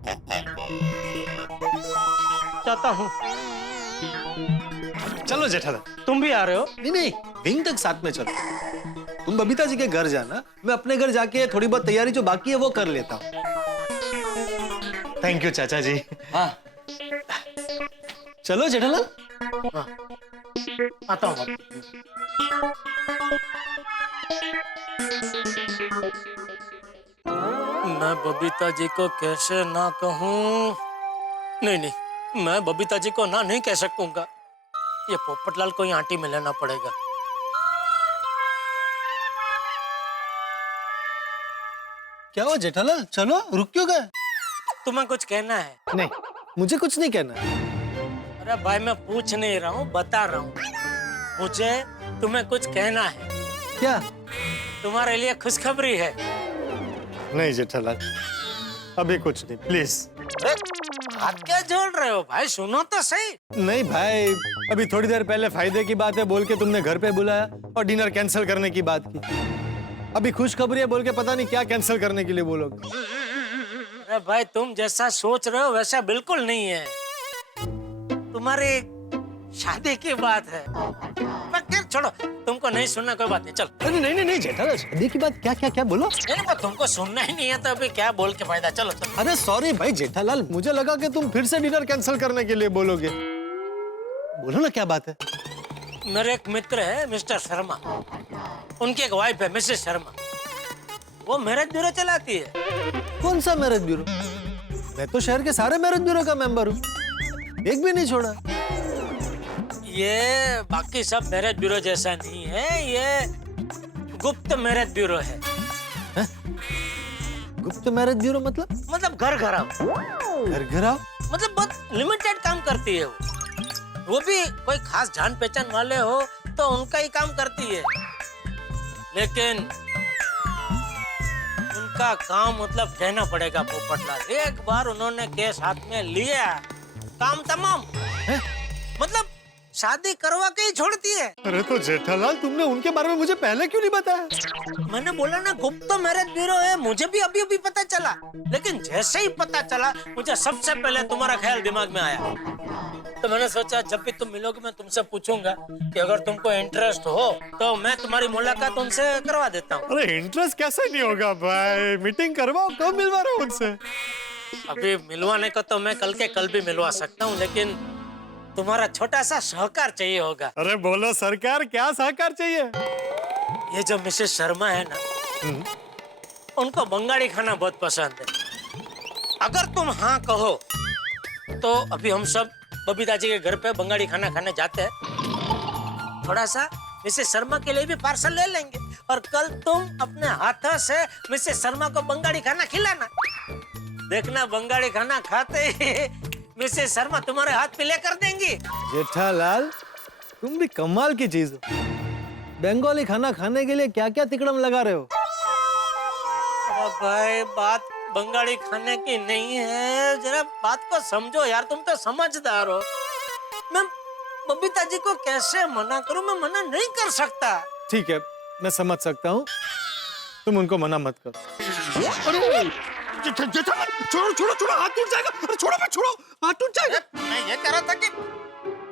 जाता हूँ। चलो जेठालाल। तुम भी आ रहे हो? नहीं नहीं, विंग तक साथ में चलो। तुम बबीता जी के घर जाना, मैं अपने घर जाके थोड़ी बहुत तैयारी जो बाकी है वो कर लेता हूँ। थैंक यू चाचा जी। हाँ, चलो जेठालाल। हाँ, आता हूँ। मैं बबीता जी को कैसे ना कहूँ? नहीं नहीं, मैं बबीता जी को ना नहीं कह सकूंगा। ये पोपटलाल को ही आंटी में लेना पड़ेगा। क्या हुआ जेठालाल? चलो, रुक क्यों गए? तुम्हें कुछ कहना है? नहीं, मुझे कुछ नहीं कहना। अरे भाई, मैं पूछ नहीं रहा हूँ, बता रहा हूँ। मुझे तुम्हें कुछ कहना है। क्या? तुम्हारे लिए खुशखबरी है। नहीं जेठालाल, अभी कुछ नहीं, प्लीज। हाथ क्या जोड़ रहे हो भाई? सुनो तो सही। नहीं भाई, अभी थोड़ी देर पहले फायदे की बात है बोल के तुमने घर पे बुलाया और डिनर कैंसिल करने की बात की। अभी खुशखबरी है बोल के पता नहीं क्या कैंसिल करने के लिए बोलोगे। अरे भाई, तुम जैसा सोच रहे हो वैसा बिल्कुल नहीं है। तुम्हारी शादी की बात है। पर छोड़ो, तुमको नहीं सुनना कोई बात नहीं, चल। अरे नहीं नहीं नहीं जेठालाल, शादी की बात क्या क्या क्या बोलो। नहीं, पर तुमको सुनना ही नहीं है तो अभी क्या बोल के फायदा? चलो चलो। अरे सॉरी भाई जेठालाल, मुझे लगा कि तुम फिर से डिनर कैंसिल करने के लिए बोलोगे। बोलो ना, क्या बात है? मेरे एक मित्र है मिस्टर शर्मा, उनकी एक वाइफ है मिसेस शर्मा। वो मैरिज ब्यूरो चलाती है। कौन सा मैरिज ब्यूरो? मैं तो शहर के सारे मैरिज ब्यूरो का मेंबर हूँ, एक भी नहीं छोड़ा। ये बाकी सब मैरिज ब्यूरो जैसा नहीं है, ये गुप्त मैरिज ब्यूरो है। गुप्त मैरिज ब्यूरो मतलब घर घराव। घर घराव? मतलब बहुत लिमिटेड काम करती है वो भी कोई खास जान पहचान वाले हो तो उनका ही काम करती है, लेकिन उनका काम मतलब कहना पड़ेगा पोपटलाल। एक बार उन्होंने केस हाथ में लिया, काम तमाम। मतलब शादी करवा के ही छोड़ती है। अरे तो जेठालाल, तुमने उनके बारे में मुझे पहले क्यों नहीं बताया? मैंने बोला ना, गुप्त मैरिज ब्यूरो है। मुझे भी अभी अभी पता चला, लेकिन जैसे ही पता चला मुझे सबसे पहले तुम्हारा ख्याल दिमाग में आया। तो मैंने सोचा जब भी तुम मिलोगे मैं तुमसे पूछूंगा कि अगर तुमको इंटरेस्ट हो तो मैं तुम्हारी मुलाकात उनसे करवा देता हूँ। अरे इंटरेस्ट कैसे नहीं होगा भाई, मीटिंग करवाओ। कब मिलवा रहे हो उनसे? अभी मिलवाने को तो मैं कल के कल भी मिलवा सकता हूँ, लेकिन तुम्हारा छोटा सा सहकार चाहिए होगा। अरे बोलो सरकार, क्या सहकार चाहिए? ये जो मिसेस शर्मा है ना, उनको बंगाली खाना बहुत पसंद है। अगर तुम हाँ कहो तो अभी हम सब बबीता जी के घर पे बंगाली खाना खाने जाते हैं। थोड़ा सा मिसेस शर्मा के लिए भी पार्सल ले लेंगे और कल तुम अपने हाथों से मिसेस शर्मा को बंगाली खाना खिलाना। देखना, बंगाली खाना खाते ही मिसेस शर्मा तुम्हारे हाथ पे लेकर देंगी। जेठालाल, तुम भी कमाल की चीज हो। बंगाली खाना खाने के लिए क्या क्या तिकड़म लगा रहे हो? अरे भाई बात बंगाली खाने की नहीं है, जरा बात को समझो यार, तुम तो समझदार हो। मैं बबीता जी को कैसे मना करूं, मैं मना नहीं कर सकता। ठीक है, मैं समझ सकता हूँ, तुम उनको मना मत करो। जेठालाल, छोड़ो छोड़ो छोड़ो, हाथ टूट जाएगा। अरे छोड़ो मत, छोड़ो, हाथ टूट जाएगा। मैं ये कह रहा था कि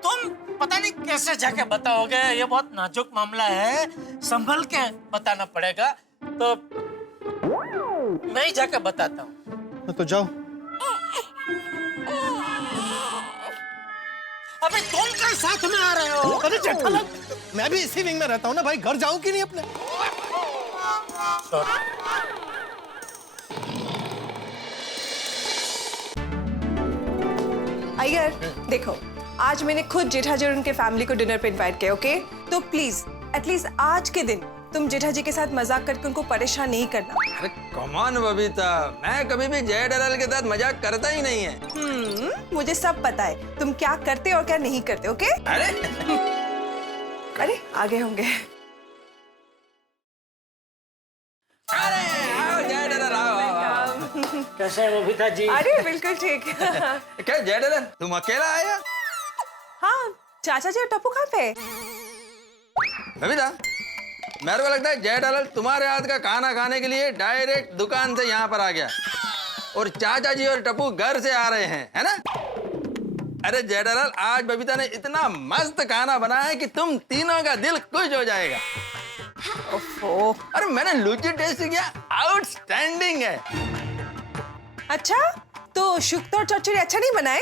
तुम पता नहीं कैसे जाके बताओगे, ये बहुत नाजुक मामला है, संभल के बताना पड़ेगा। तो मैं ही जाके बताता हूँ। तो जाओ। अबे तुम कल साथ में आ रहे हो? अरे जेठालाल, मैं भी इसी विंग में रहता हूँ ना भाई, घर जाऊँ कि नहीं अपने? अय्यर देखो, आज मैंने खुद जेठा जी और उनके फैमिली को डिनर पे इनवाइट किया, ओके? तो प्लीज एटलीस्ट आज के दिन तुम जेठा जी के साथ मजाक करके उनको परेशान नहीं करना। अरे कमान बबीता, मैं कभी भी जय डरल के साथ मजाक करता ही नहीं है। मुझे सब पता है तुम क्या करते और क्या नहीं करते, ओके? अरे आगे होंगे। अरे आओ जय डरल, आओ। कैसे है बबीता जी? अरे बिल्कुल ठीक। क्या जय डरल, तुम अकेला आया? हाँ, चाचा जी और टप्पू कहाँ पे? बबीता, मेरे को लगता है जय डरल तुम्हारे हाथ का खाना खाने के लिए डायरेक्ट दुकान से यहाँ पर आ गया, और चाचा जी और टप्पू घर से आ रहे हैं, है ना? अरे जय डरल, आज बबीता ने इतना मस्त खाना बनाया है कि तुम तीनों का दिल खुश हो जाएगा। ओफो। अरे मैंने लुची टेस्ट किया, आउटस्टैंडिंग है। अच्छा, तो शुक्तो और चौचरी अच्छा नहीं बनाए?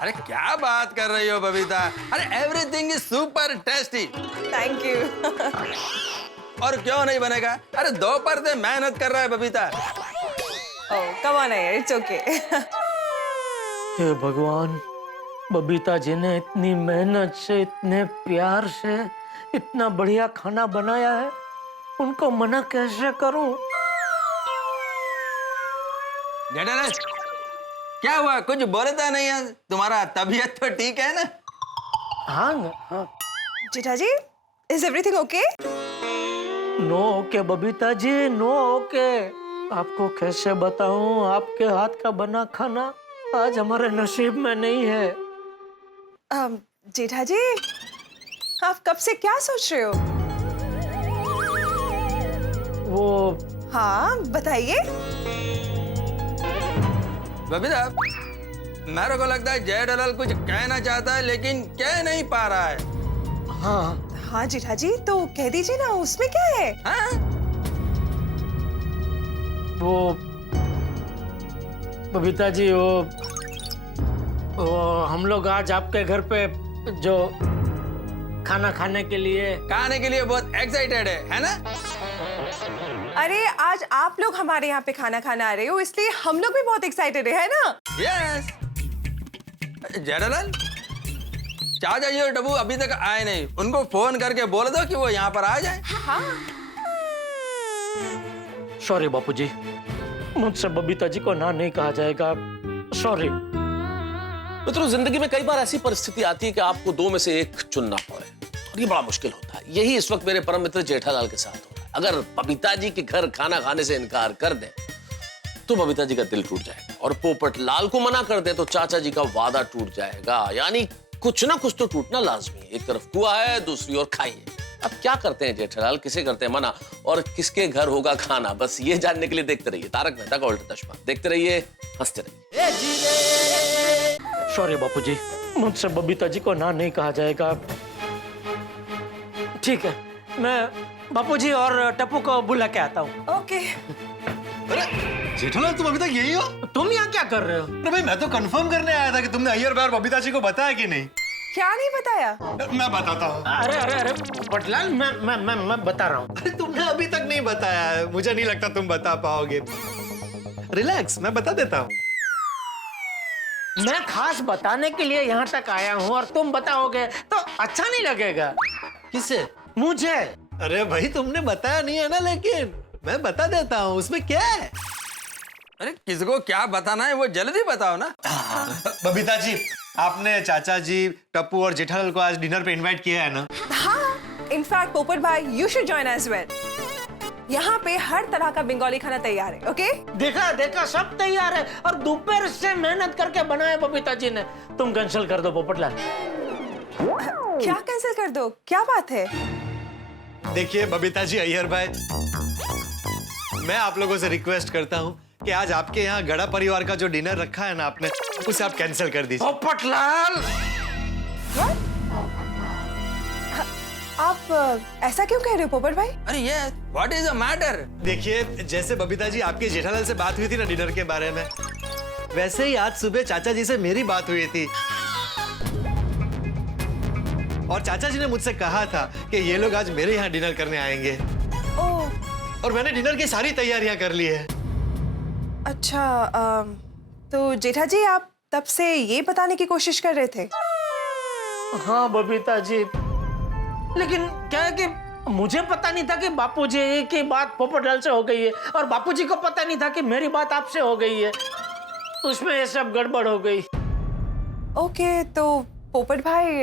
अरे क्या बात कर रही हो बबीता? अरे everything is super tasty. Thank you. और क्यों नहीं बनेगा? अरे दोपहर से मेहनत कर रहा है बबीता। ओह कम ऑन यार, इट्स ओके। हे भगवान, बबीता जी ने इतनी मेहनत से, इतने प्यार से इतना बढ़िया खाना बनाया है, उनको मना कैसे करूं? जेठालाल, क्या हुआ? कुछ बोलता नहीं है? तुम्हारा तबीयत तो ठीक है ना? हाँ। Jetha ji, is everything okay? No okay Babita ji, no okay. आपको कैसे बताऊं, आपके हाथ का बना खाना आज हमारे नसीब में नहीं है। जेठा जी, आप कब से क्या सोच रहे हो? वो हाँ बताइए। बबीता, मेरे को लगता है जय डलाल कुछ कहना चाहता है लेकिन कह नहीं पा रहा है। हाँ जेठा जी, तो कह दीजिए ना, उसमें क्या है? हाँ? वो बबीता जी, वो हम लोग आज आपके घर पे जो खाना खाने के लिए बहुत एक्साइटेड है ना? अरे आज आप लोग हमारे यहाँ पे खाना खाना आ रहे हो, इसलिए हम लोग भी बहुत एक्साइटेड है ना? यस। जय डलाल, चाचा जी और टप्पू अभी तक आए नहीं, उनको फोन करके बोल दो कि वो यहाँ पर आ जाए। हाँ। सॉरी बापू जी, मुझसे बबीता जी को ना नहीं कहा जाएगा, सॉरी। मित्रों, जिंदगी में कई बार ऐसी परिस्थिति आती है कि आपको दो में से एक चुनना पड़े, और ये बड़ा मुश्किल होता है। यही इस वक्त मेरे परम मित्र जेठालाल के साथ हो रहा है। अगर बबीता जी के घर खाना खाने से इनकार कर दे तो बबीता जी का दिल टूट जाएगा, और पोपट लाल को मना कर दे तो चाचा जी का वादा टूट जाएगा। यानी कुछ ना कुछ तो टूटना लाजमी है। एक तरफ कुआं है, दूसरी ओर खाई है। अब क्या करते हैं जेठालाल, किसे करते हैं मना, और किसके घर होगा खाना? बस ये जानने के लिए देखते रहिए तारक मेहता का उल्टा चश्मा। देखते रहिए, हंसते रहिए। सॉरी बापू जी, मुझसे बबीता जी को ना नहीं कहा जाएगा। ठीक है, मैं बापू जी और टप्पू को बुला के आता हूँ। ओके। जेठालाल, तुम अभी तक यही हो? तुम यहाँ क्या कर रहे हो? अरे भाई, मैं तो कंफर्म करने आया था कि तुमने अय्यर भाई और बबीता जी को बताया कि नहीं। क्या नहीं बताया? मैं बताता हूँ। अरे अरे अरे पोपटलाल, मैं बता रहा हूँ। अरे तुमने अभी तक नहीं बताया है, मुझे नहीं लगता तुम बता पाओगे। रिलैक्स, मैं बता देता हूँ। मैं खास बताने के लिए यहाँ तक आया हूँ और तुम बताओगे तो अच्छा नहीं लगेगा। किसे? मुझे। अरे भाई, तुमने बताया नहीं है ना, लेकिन मैं बता देता हूँ, उसमें क्या है? अरे किसको क्या बताना है वो जल्दी बताओ ना। बबीता जी, आपने चाचा जी, टप्पू और जेठालाल को आज डिनर पे इनवाइट किया है ना? हाँ, इनफैक्ट पोपट भाई you should join as well. यहाँ पे हर तरह का बंगाली खाना तैयार है, ओके? देखा देखा सब तैयार है और दोपहर से मेहनत करके बनाया बबीता जी ने। तुम कैंसिल कर दो पोपटलाल। क्या कैंसिल कर दो, क्या बात है? देखिए बबीता जी, अय्यर भाई, मैं आप लोगों से रिक्वेस्ट करता हूँ कि आज आपके यहाँ गड़ा परिवार का जो डिनर रखा है ना आपने, उसे आप कैंसिल कर दीजिए। पोपटलाल, आप ऐसा क्यों कह रहे हो पोपट भाई? अरे ये व्हाट इज द मैटर? देखिए, जैसे बबीता जी आपके जेठालाल से बात हुई थी ना डिनर के बारे में, वैसे ही आज सुबह चाचा जी से मेरी बात हुई थी और चाचा जी ने मुझसे कहा था कि ये लोग आज मेरे यहाँ डिनर करने आएंगे। ओह, और मैंने डिनर की सारी तैयारियां कर ली है। अच्छा, तो जेठा जी आप तब से ये बताने की कोशिश कर रहे थे? हाँ बबीता जी, लेकिन क्या है कि मुझे पता नहीं था कि बापूजी की बात पोपटलाल से हो गई है और बापूजी को पता नहीं था कि मेरी बात आपसे हो गई है। उसमें ये सब गड़बड़ हो गई। ओके, तो पोपट भाई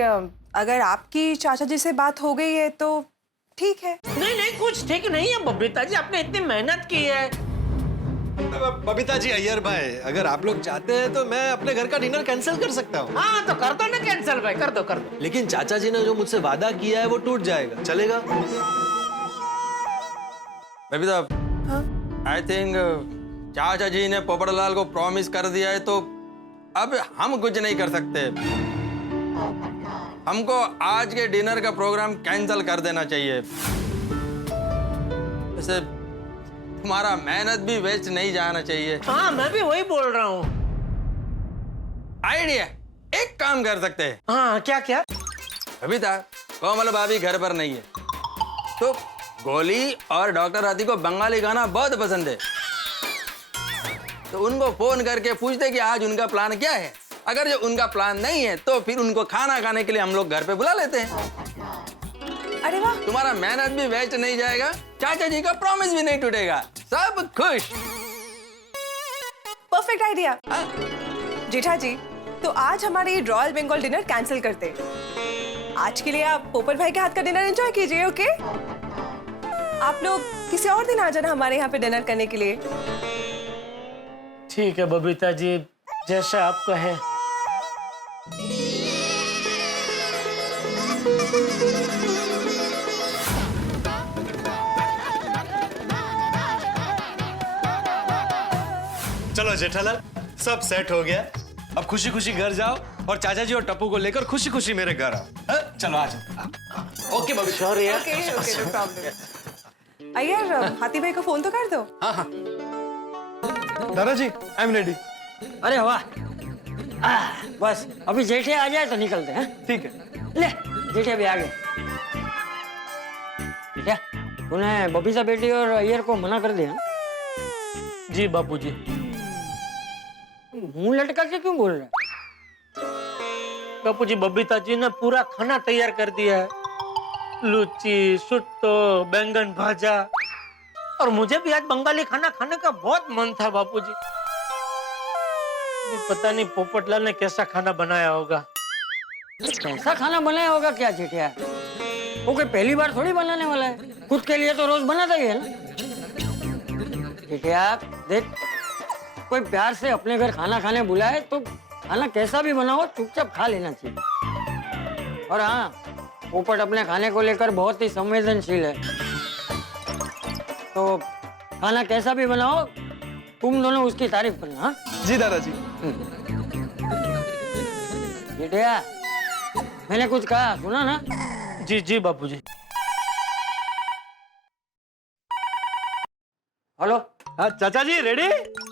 अगर आपकी चाचा जी से बात हो गई है तो ठीक है। नहीं नहीं, कुछ ठीक नहीं है बबीता जी, आपने इतनी मेहनत की है। बबीता जी, अय्यर भाई, अगर आप लोग चाहते हैं तो मैं अपने घर का डिनर कैंसिल कर सकता हूँ। हाँ तो कर दो ना कैंसिल भाई, कर दो कर दो। लेकिन चाचा जी ने जो मुझसे वादा किया है वो टूट जाएगा, चलेगा? बबीता, आई थिंक चाचा जी ने पोपटलाल को प्रॉमिस कर दिया है तो अब हम कुछ नहीं कर सकते। हमको आज के डिनर का प्रोग्राम कैंसिल कर देना चाहिए। वैसे तुम्हारा मेहनत भी वेस्ट नहीं जाना चाहिए। हाँ मैं भी वही बोल रहा हूँ। आइडिया, एक काम कर सकते हैं। हाँ क्या क्या? बबीता, कोमल भाभी घर पर नहीं है तो गोली और डॉक्टर राधी को बंगाली गाना बहुत पसंद है, तो उनको फोन करके पूछते कि आज उनका प्लान क्या है। अगर जो उनका प्लान नहीं है तो फिर उनको खाना खाने के लिए हम लोग घर पे बुला लेते हैं। अरे वाह, तुम्हारा मेहनत भी वेस्ट नहीं जाएगा, चाचा जी का प्रॉमिस भी नहीं टूटेगा, सब खुश। Perfect idea. जेठा जी, तो आज हमारे रॉयल बंगाल डिनर कैंसिल करते हैं। आज के लिए आप पोपट भाई के हाथ का डिनर एंजॉय कीजिए, ओके? आप लोग किसी और दिन आ जाना हमारे यहाँ पे डिनर करने के लिए। ठीक है बबीता जी, जैसा आप कहें। चलो जेठालाल, सब सेट हो गया। अब खुशी खुशी घर जाओ और चाचा जी और टप्पू को लेकर खुशी खुशी मेरे घर आओ। हाँ? चलो आ जाओ। ओके बबी, sorry okay okay, no problem. Iyer, Hathi भाई को फोन तो कर दो। दादाजी, आई एम रेडी। अरे वाह, बस अभी जेठे आ जाए तो निकलते हैं। ठीक है। ले, जेठे भी आ गए। क्या तूने बबीता बेटी और अय्यर को मना कर दिया? जी बापूजी। मुंह लटका के क्यों बोल रहा है? बापूजी, बबीता जी ने पूरा खाना तैयार कर दिया है, लुची, सुट्टो, बैंगन भाजा, और मुझे भी आज बंगाली खाना खाने का बहुत मन था बापूजी। पता नहीं पोपटलाल ने कैसा खाना बनाया होगा। कैसा खाना बनाया होगा क्या जेठिया? वो कोई पहली बार थोड़ी बनाने वाला है, खुद के लिए तो रोज बनाता ही है ना। जेठिया देख, कोई प्यार से अपने घर खाना खाने बुलाए तो खाना कैसा भी बनाओ चुपचाप खा लेना चाहिए। और हाँ, पोपट अपने खाने को लेकर बहुत ही संवेदनशील है, तो खाना कैसा भी बनाओ तुम दोनों उसकी तारीफ करना। हाँ जी दादाजी। जेठिया, मैंने कुछ कहा सुना ना? जी जी बापूजी। हेलो। हाँ चाचा जी, रेडी?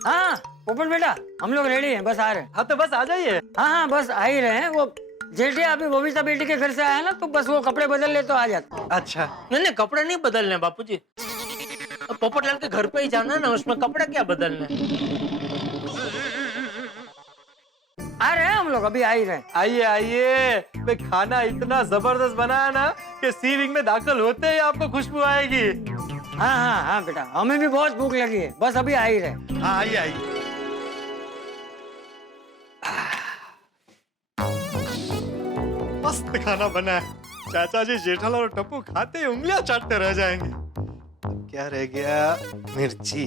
हाँ पोपट बेटा, हम लोग रेडी हैं, बस आ रहे हैं। हाँ तो बस आ जाइए। हाँ हाँ बस आ ही रहे हैं। वो जेठिया अभी बबीता बेटी के घर से आया ना, तो बस वो कपड़े बदल ले तो आ जाता। अच्छा। नहीं कपड़े नहीं बदलने बापूजी, पोपटलाल के घर पे ही जाना है ना, उसमें कपड़े क्या बदलने। आ रहे हैं हम लोग, अभी आ ही रहे हैं। आइए आइए, मैं खाना इतना जबरदस्त बनाया ना कि सी विंग में दाखिल होते ही आपको खुशबू आएगी। हाँ हाँ हाँ बेटा, हमें भी बहुत भूख लगी है, बस अभी आ ही रहे हैं। हाँ आइए आइए। मस्त खाना बना है। चाचा जी जेठालाल और टप्पू खाते ही उंगलियां चाटते रह जाएंगे। अब क्या रह गया? मिर्ची।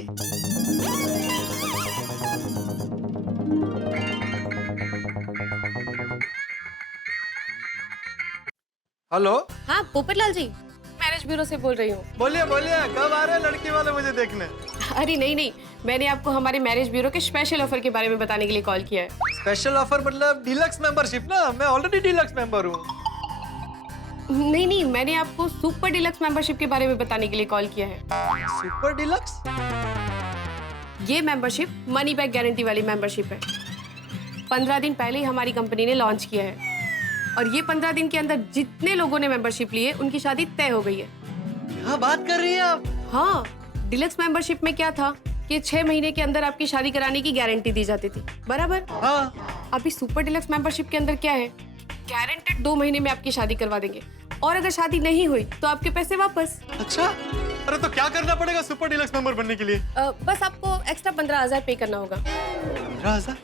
हेलो, हाँ पोपटलाल जी, मैरिज ब्यूरो से बोल रही हूँ। बोलिए बोलिए, कब आ रहे हैं लड़की वाले मुझे देखने? अरे नहीं नहीं, मैंने आपको हमारे मैरिज ब्यूरो के स्पेशल ऑफर के बारे में बताने के लिए कॉल किया है। स्पेशल ऑफर मतलब डीलक्स मेंबरशिप ना? मैं ऑलरेडी डीलक्स मेंबर हूँ। नहीं नहीं, मैंने आपको सुपर डिलक्स मेंबरशिप के बारे में बताने के लिए कॉल किया है। Super deluxe? ये मेंबरशिप मनी बैक गारंटी वाली मेंबरशिप है। 15 दिन पहले ही हमारी कंपनी ने लॉन्च किया है और ये 15 दिन के अंदर जितने लोगों ने मेंबरशिप ली है उनकी शादी तय हो गई है। क्या बात कर रही हैं आप? हाँ, डिलक्स मेंबरशिप में क्या था कि 6 महीने के अंदर आपकी शादी कराने की गारंटी दी जाती थी, बराबर? हाँ। अभी सुपर डिलक्स मेंबरशिप के अंदर क्या है, गारंटेड 2 महीने में आपकी शादी करवा देंगे और अगर शादी नहीं हुई तो आपके पैसे वापस। अच्छा, अरे तो क्या करना पड़ेगा सुपर डीलक्स मेंबर बनने के लिए? बस आपको एक्स्ट्रा 15,000 पे करना होगा। 15,000?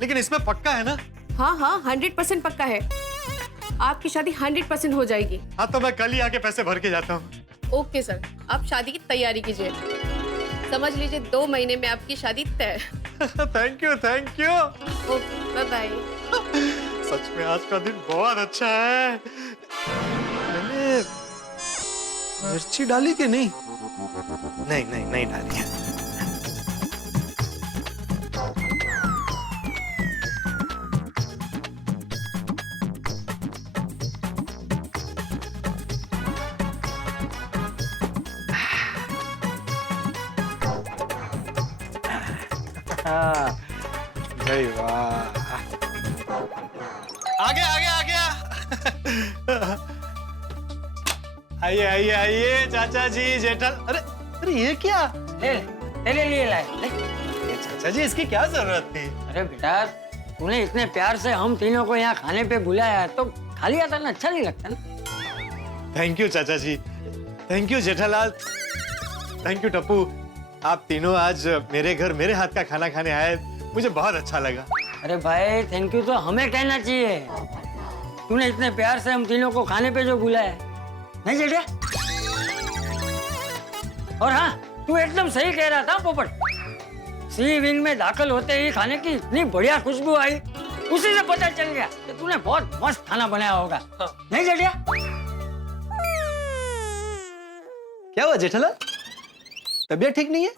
लेकिन इसमें पक्का है ना? हाँ हाँ, 100% पक्का है। आपकी शादी 100% हो जाएगी। हाँ तो मैं कल ही आके पैसे भर के जाता हूँ। ओके सर, आप शादी की तैयारी कीजिए। समझ लीजिए 2 महीने में आपकी शादी तय। Thank you thank you. Okay, bye bye. सच में आज का दिन बहुत अच्छा है। मैंने मिर्ची डाली कि नहीं? नहीं नहीं नहीं डाली है। जय वाह, आ गया आ गया आ गया। आइए आइए आइए चाचा जी जेठा। अरे अरे ये क्या? ले ले, तेरे लिए लाए ले। चाचा जी इसकी क्या जरूरत थी? अरे बेटा, तूने इतने प्यार से हम तीनों को यहाँ खाने पे बुलाया है तो खा लिया था ना, अच्छा नहीं लगता ना? थैंक यू चाचा जी, thank you Jethalal, thank you Tappu. आप तीनों आज मेरे घर मेरे हाथ का खाना खाने आए, मुझे बहुत अच्छा लगा। अरे भाई थैंक यू तो हमें कहना चाहिए। तूने इतने प्यार से हम तीनों को खाने पे जो बुलाया है, नहीं जेठिया? और हाँ, तू एकदम सही कह रहा था पोपट। सी विंग में दाखिल होते ही खाने की इतनी बढ़िया खुशबू आई, उसी से पता चल गया कि तूने बहुत मस्त खाना बनाया होगा। नहीं जेठिया? क्या हुआ जेठालाल, तबीयत ठीक नहीं है?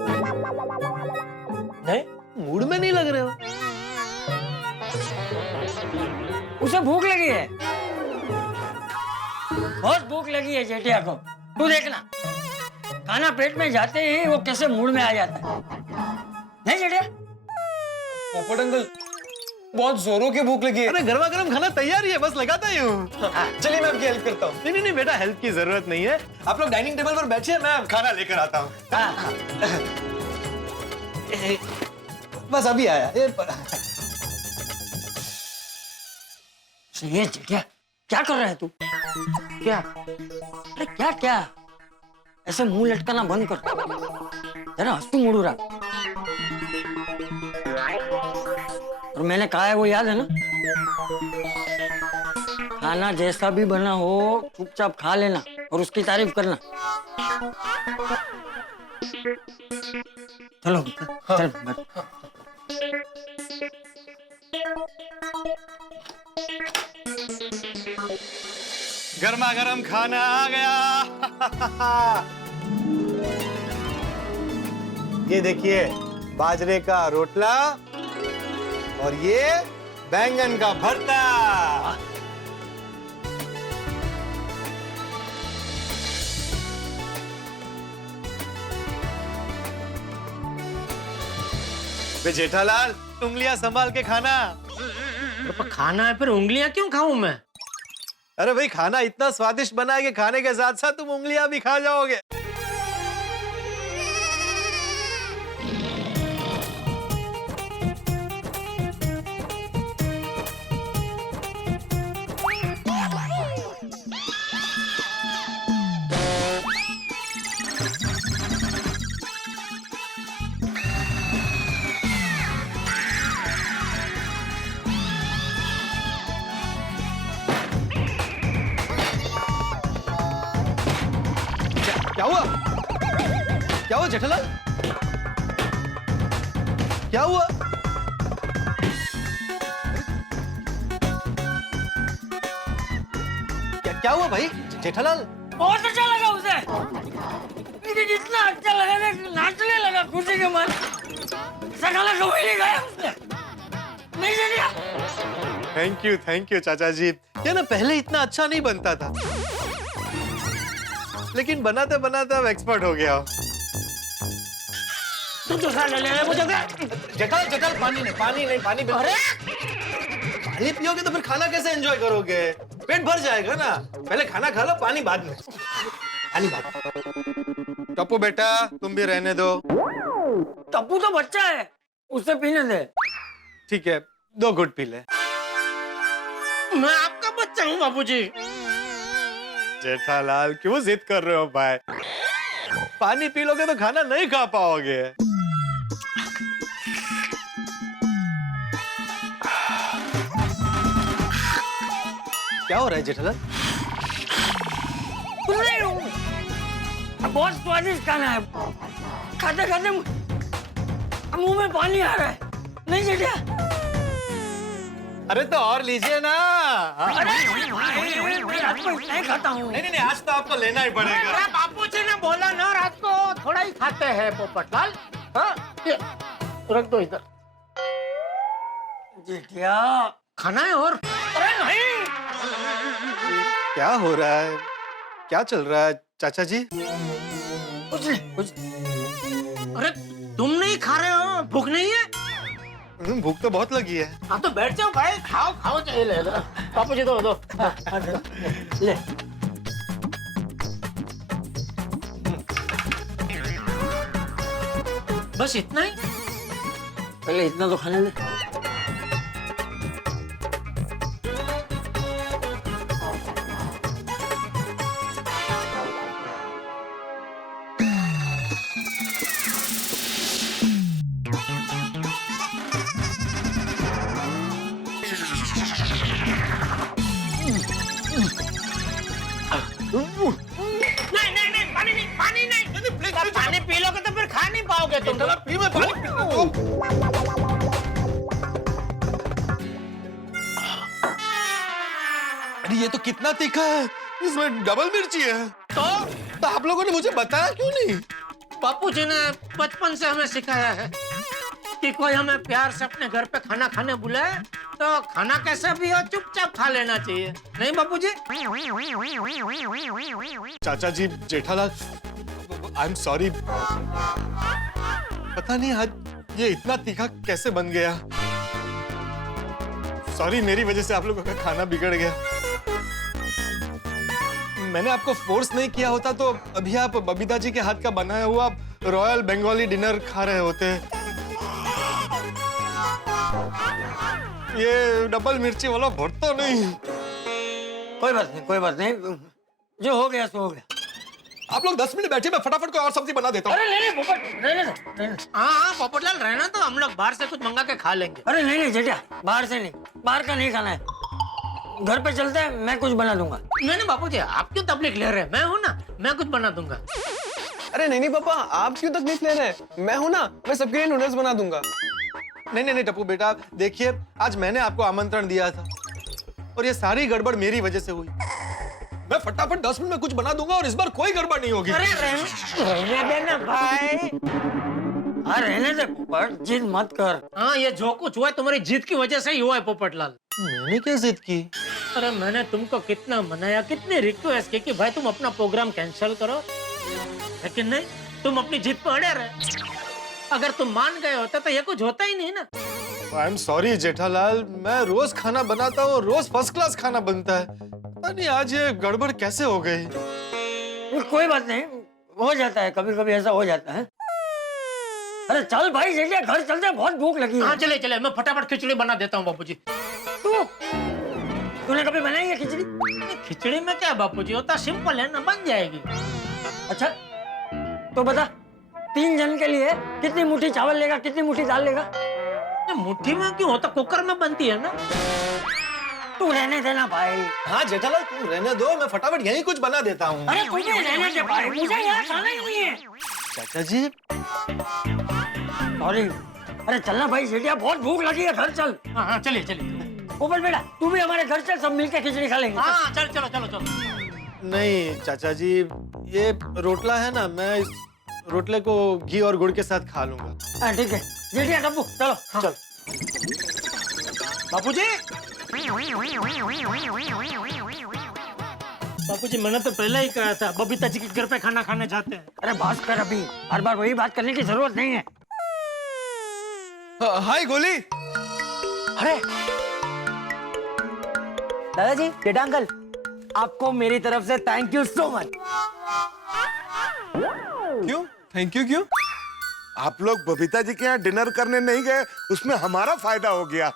नहीं, मूड में नहीं लग रहे हो। उसे भूख लगी है, बहुत भूख लगी है जेठिया को। तू देखना, खाना पेट में जाते ही वो कैसे मूड में आ जाता है। नहीं जेठिया? पोपट अंकल, बहुत जोरों की भूख लगी है। अरे गर्मा गर्म खाना तैयार ही है, बस लगाता ही हूँ। चलिए मैं आपकी हेल्प करता हूँ। नहीं नहीं बेटा, हेल्प की जरूरत नहीं है। आप लोग डाइनिंग टेबल पर बैठिए, मैं खाना लेकर आता हूँ। बस अभी आया। ये जेठिया क्या कर रहा है तू? क्या? अरे क्या क्या? ऐसे मुंह लटकाना बंद कर, जरा हंसू मुड़ू रहा। और मैंने कहा है वो याद है ना? खाना जैसा भी बना हो चुपचाप खा लेना और उसकी तारीफ करना। चलो चल बैठ। गर्मा गर्म खाना आ गया। ये देखिए, बाजरे का रोटला और ये बैंगन का भरता। बे जेठालाल, उंगलियां संभाल के खाना। पर खाना है, फिर उंगलियां क्यों खाऊं मैं? अरे भाई, खाना इतना स्वादिष्ट बना है कि खाने के साथ साथ तुम उंगलियां भी खा जाओगे। क्या हुआ? क्या हुआ जेठालाल? क्या हुआ? क्या हुआ भाई जेठालाल? बहुत अच्छा लगा उसे, लेकिन इतना अच्छा लगा ना कि नाचने लगा खुशी के मन। सगाला कभी नहीं गया उसने, नहीं जलिया। थैंक यू चाचा जी। ये ना पहले इतना अच्छा नहीं बनता था, लेकिन बनाते बनाते अब एक्सपर्ट हो गया। तू तो खा ले मुझे क्या? जेठालाल पानी नहीं। अरे पानी पियोगे तो फिर खाना कैसे एंजॉय करोगे? पेट भर जाएगा ना। पहले खाना खा लो, पानी बाद में। टप्पू बेटा तुम भी रहने दो। टप्पू तो बच्चा है, उसे पीने दे। ठीक है, 2 घुट पी ले। मैं आपका बच्चा हूँ बापूजी। जेठालाल क्यों जिद कर रहे हो भाई? पानी पी लोगे तो खाना नहीं खा पाओगे। क्या हो रहा है जेठालाल? बहुत स्वादिष्ट खाना है, खाते खाते मुंह में पानी आ रहा है। नहीं जेठिया? अरे तो और लीजिए ना। मैं रात को इतना ही खाता हूँ। नहीं आज तो आपको लेना ही पड़ेगा। अरे बापूजी ने बोला ना रात को थोड़ा ही खाते हैं पोपटलाल। हाँ ये रख दो इधर। जेठिया खाना है और? अरे नहीं। क्या हो रहा है? क्या चल रहा है चाचा जी? कुछ नहीं। अरे तुम नहीं खा रहे हो? भूख नहीं है? भूख तो बहुत लगी है। हाँ तो बैठ जाओ भाई, खाओ चाहिए। ले बापूजी दो ले। बस इतना ही? पहले इतना तो खाने दे। नहीं, पानी नहीं। पानी पी लोगे तो फिर खा नहीं पाओगे तुम। अरे ये तो कितना तीखा है, इसमें डबल मिर्ची है। तो आप लोगों ने मुझे बताया क्यों नहीं? बापूजी ने बचपन से हमें सिखाया है कि कोई हमें प्यार से अपने घर पे खाना खाने बुलाए तो खाना कैसा भी हो चुपचाप खा लेना चाहिए, नहीं बापूजी? चाचा जी जेठालाल आई एम सॉरी। पता नहीं आज ये इतना तीखा कैसे बन गया। सॉरी, मेरी वजह से आप लोगों का खाना बिगड़ गया। मैंने आपको फोर्स नहीं किया होता तो अभी आप बबीता जी के हाथ का बनाया हुआ रॉयल बंगाली डिनर खा रहे होते। ये डबल मिर्ची वाला भरता नहीं। कोई बात नहीं, जो हो गया सो हो गया। आप लोग 10 मिनट बैठे, मैं फटाफट कोई और सब्जी बना देता हूँ। अरे नहीं पोपट, रहने दो। हाँ पोपटलाल रहना तो हम लोग बाहर से कुछ मंगा के खा लेंगे। अरे नहीं जेठिया, बाहर से नहीं, बाहर का नहीं खाना है। घर पे चलते हैं, मैं कुछ बना दूंगा। नहीं बापूजी, आप क्यों तकलीफ ले रहे हैं? मैं हूँ ना, मैं कुछ बना दूंगा। अरे नहीं पापा, आप क्यों तकलीफ ले रहे हैं? मैं हूं ना, मैं सबके लिए नूडल्स बना दूंगा। नहीं टप्पू बेटा, देखिए आज मैंने आपको आमंत्रण दिया था और ये सारी गड़बड़ मेरी वजह से हुई। मैं फटाफट 10 मिनट में कुछ बना दूंगा और इस बार कोई गड़बड़ नहीं होगी। अरे रहने देना भाई। हाँ रहने दे पोपट, जिद मत कर। हाँ ये जो कुछ हुआ है तुम्हारी जिद की वजह से ही हुआ है पोपटलाल। मैंने क्या जिद की? अरे मैंने तुमको कितना मनाया, कितनी रिक्वेस्ट की कि भाई तुम अपना प्रोग्राम कैंसिल करो, लेकिन नहीं, तुम अपनी जिद पर अड़े रहे। अगर तुम मान गए होते तो ये कुछ होता ही नहीं ना। आई एम सॉरी जेठालाल, मैं रोज खाना बनाता हूँ, रोज फर्स्ट क्लास खाना बनता है। पता नहीं आज ये गड़बड़ कैसे हो गई। कोई बात नहीं, हो जाता है, कभी कभी ऐसा हो जाता है। अरे चल भाई जेठिया, घर चलते हैं, बहुत भूख लगी है। हाँ चले, मैं फटाफट खिचड़ी बना देता हूँ बापूजी। तूने कभी बनाई है खिचड़ी? खिचड़ी में क्या बापूजी, होता सिंपल है ना, बन जाएगी। अच्छा तो बता, 3 जन के लिए कितनी मुट्ठी चावल लेगा, कितनी मुट्ठी दाल लेगा? मुट्ठी में क्यों होता, कुकर में बनती है ना। तू रहने देना भाई। हाँ जेठालाल तुम रहने दो, मैं फटाफट यहीं कुछ बना देता हूँ। अरे कुछ नहीं रहने दे भाई, मुझे यहाँ खाना ही नहीं है। चाचा जी सॉरी। अरे चलना भाई सेठिया, बहुत भूख लगी है, घर चल। हाँ हाँ चलिए चलिए। ऊपर बेटा तू भी हमारे घर चल, सब मिलके खिचड़ी खा लेंगे। हाँ चल चलो चलो चलो। नहीं चाचा जी, ये रोटला है ना, मैं इस रोटले को घी और गुड़ के साथ खा लूंगा। हाँ ठीक है जेठिया टप्पू चलो। चल बापूजी, बापूजी मैंने तो पहले ही कहा था बबीता जी के घर पे खाना खाने जाते हैं। अरे बात कर, अभी हर बार वही बात करने की जरूरत नहीं है। हाय गोली। अरे दादाजी, जेठा अंकल, आपको मेरी तरफ से थैंक यू सो मच। क्यों थैंक यू क्यों? आप लोग बबीता जी के यहाँ डिनर करने नहीं गए, उसमें हमारा फायदा हो गया।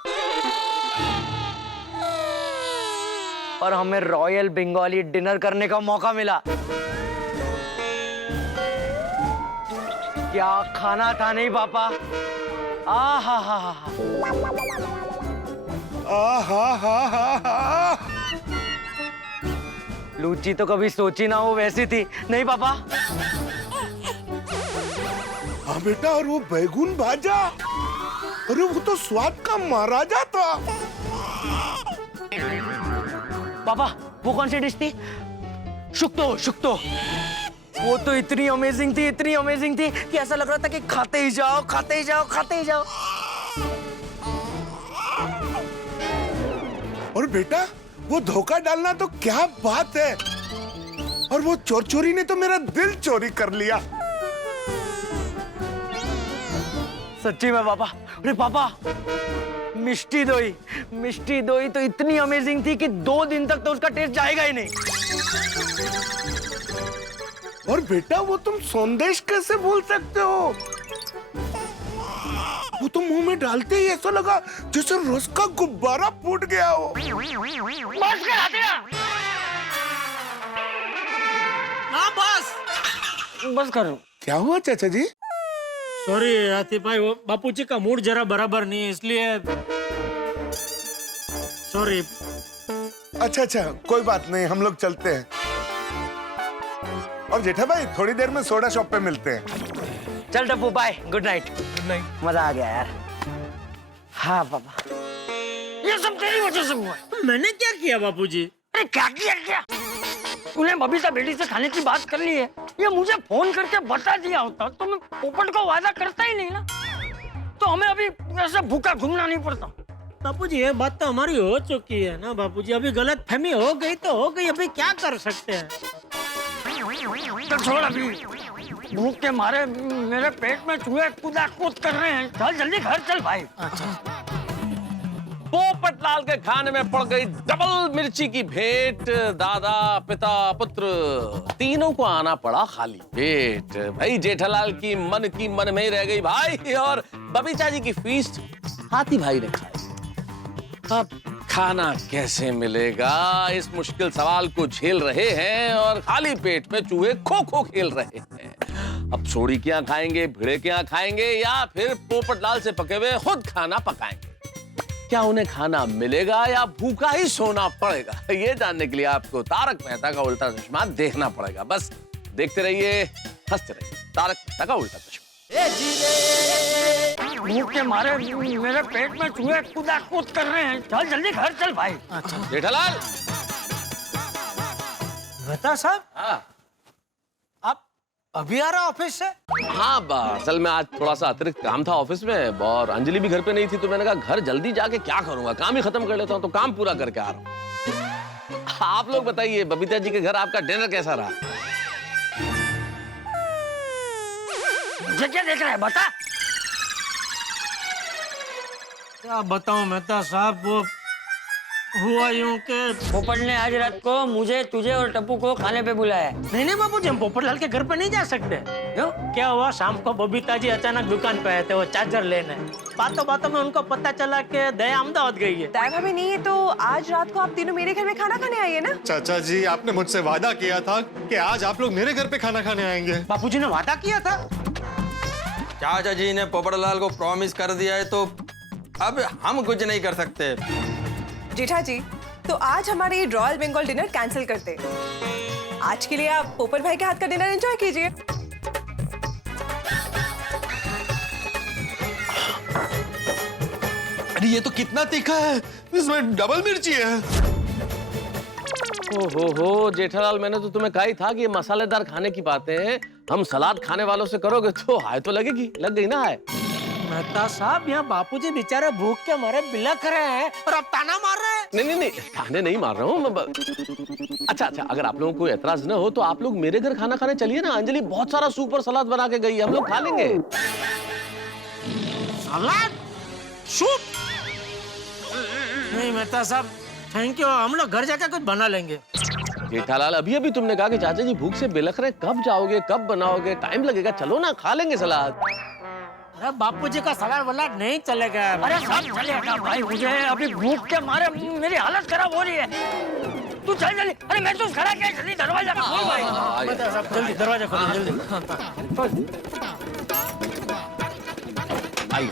और हमें रॉयल बंगाली डिनर करने का मौका मिला। क्या खाना था नहीं पापा? आहा हा हा हा। लूची तो कभी सोची ना हो वैसी थी नहीं पापा? हाँ बेटा, और वो बैगुन भाजा, अरे वो तो स्वाद का महाराजा था। पापा वो कौन सी डिश थी? शुक्तो शुक्तो। वो तो इतनी अमेजिंग थी, इतनी अमेजिंग थी कि ऐसा लग रहा था कि खाते ही जाओ खाते ही जाओ खाते ही जाओ। और बेटा वो धोखा डालना तो क्या बात है, और वो चोरी ने तो मेरा दिल चोरी कर लिया। सच्ची में पापा? अरे पापा मिष्टी दोई तो इतनी अमेजिंग थी कि 2 दिन तक तो उसका टेस्ट जाएगा ही नहीं। और बेटा वो तुम संदेश कैसे भूल सकते हो? वो तो मुंह में डालते ही ऐसा लगा जैसे रस का गुब्बारा फूट गया हो। बस करो। क्या हुआ चाचा जी? सॉरी आतिफ भाई, वो बापूजी का मूड जरा बराबर नहीं है इसलिए सॉरी। अच्छा कोई बात नहीं, हम लोग चलते हैं। और जेठा भाई थोड़ी देर में सोडा शॉप पे मिलते हैं। चल टप्पू बाय, गुड नाइट। मजा आ गया यार। हाँ पापा, ये सब तेरी वजह से हुआ। मैंने क्या किया बापूजी? अरे क्या किया क्या? तूने बबीता बेटी से खाने की बात कर ली है, ये मुझे फोन करके बता दिया होता तो मैं पोपट को वादा करता ही नहीं ना, तो हमें अभी ऐसे भूखा घूमना नहीं पड़ता। बापूजी ये बात तो हमारी हो चुकी है ना बापूजी, अभी गलतफहमी हो गई तो हो गई, अभी क्या कर सकते हैं। तो छोड़, अभी भूख के मारे मेरे पेट में चूहे कूदा कूद कर रहे हैं। चल जल्दी घर चल भाई। पोपटलाल के खाने में पड़ गई डबल मिर्ची की भेंट। दादा पिता पुत्र तीनों को आना पड़ा खाली पेट। भाई जेठालाल की मन में ही रह गई भाई, और बबीता जी की फीस्ट हाथी भाई ने खाई। अब खाना कैसे मिलेगा, इस मुश्किल सवाल को झेल रहे हैं और खाली पेट में चूहे खो खो खेल रहे हैं। अब सोड़ी के यहाँ खाएंगे, भिड़े के यहाँ खाएंगे, या फिर पोपटलाल से पके हुए खुद खाना पकाएंगे। क्या उन्हें खाना मिलेगा या भूखा ही सोना पड़ेगा, ये जानने के लिए आपको तारक मेहता का उल्टा चश्मा देखना पड़ेगा। बस देखते रहिए, हंसते रहिए। तारक मेहता का उल्टा चश्मा। भूख के मारे मेरे पेट में चूहे कूदा कूद कर रहे हैं। चल जल्दी घर चल भाई। जेठालाल। बता साहब, हाँ आप अभी आ रहा ऑफिस से? हाँ असल में आज थोड़ा सा अतिरिक्त काम था ऑफिस में, और अंजलि भी घर पे नहीं थी, तो मैंने कहा घर जल्दी जाके क्या करूंगा, काम ही खत्म कर लेता हूँ, तो काम पूरा करके आ रहा हूँ। आप लोग बताइए, बबीता जी के घर आपका डिनर कैसा रहा? मुझे क्या देख रहा है, बता। क्या बताऊं मेहता साहब, वो हुआ यूं के पोपट ने आज रात को मुझे, तुझे और टप्पू को खाने पे बुलाया है। नहीं बापूजी, हम पोपटलाल के घर पे नहीं जा सकते। क्यों? क्या हुआ, शाम को बबीता जी अचानक दुकान पे आए थे वो चार्जर लेने। बातों में उनको पता चला कि दया अहमदाबाद गई है। दया भाभी नहीं है तो आज रात को आप तीनों मेरे घर में खाना खाने आइए ना। चाचा जी आपने मुझसे वादा किया था कि आज आप लोग मेरे घर पे खाना खाने आएंगे। बापूजी ने वादा किया था? चाचा जी ने पोपटलाल को प्रॉमिस कर दिया है तो अब हम कुछ नहीं कर सकते। जेठा जी, तो आज हमारे ये रॉयल बंगाल डिनर कैंसिल करते हैं। आज के लिए आप पोपट भाई के हाथ का डिनर एंजॉय कीजिए। अरे ये तो कितना तीखा है, इसमें डबल मिर्ची है। हो जेठालाल, मैंने तो तुम्हें कहा ही था कि ये मसालेदार खाने की बातें हैं, हम सलाद खाने वालों से करोगे तो हाय तो लगेगी, लग गई ना हाय। मेहता साहब, यहाँ बापूजी बेचारे भूख के मारे बिलख रहे हैं और आप ताना मार रहे हैं। नहीं, ताने नहीं मार रहा हूँ। अच्छा, अगर आप लोगों को एतराज न हो तो आप लोग मेरे घर खाना खाने चलिए ना। अंजलि बहुत सारा सूप और सलाद बना के गई है, हम लोग खा लेंगे। सलाद? सूप? नहीं मेहता साहब, थैंक यू, हम लोग घर जाकर कुछ बना लेंगे। जेठालाल, अभी तुमने कहा कि चाचा जी भूख से बिलख रहे, कब जाओगे, कब बनाओगे, टाइम लगेगा, चलो ना खा लेंगे सलाद। अरे बापूजी का सलाद वलाद नहीं चलेगा। अरे सब चलेगा भाई, मुझे अभी भूख के मारे मेरी हालत खराब हो रही है। तू चल जल्दी। अरे मैं तो खड़ा क्या, जल्दी दरवाजा खोल भाई। मेहता साहब जल्दी दरवाजा खोलो, जल्दी। आइए।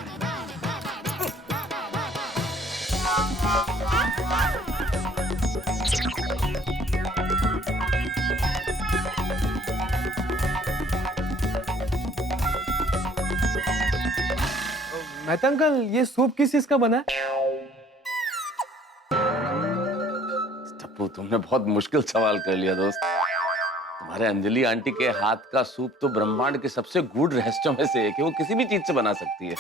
मेहता अंकल, ये सूप किस चीज का बना है? टप्पू, तुमने बहुत मुश्किल सवाल कर लिया दोस्त। तुम्हारे अंजलि आंटी के हाथ का सूप तो ब्रह्मांड के सबसे गूढ़ रहस्यों में से एक है, वो किसी भी चीज से बना सकती है।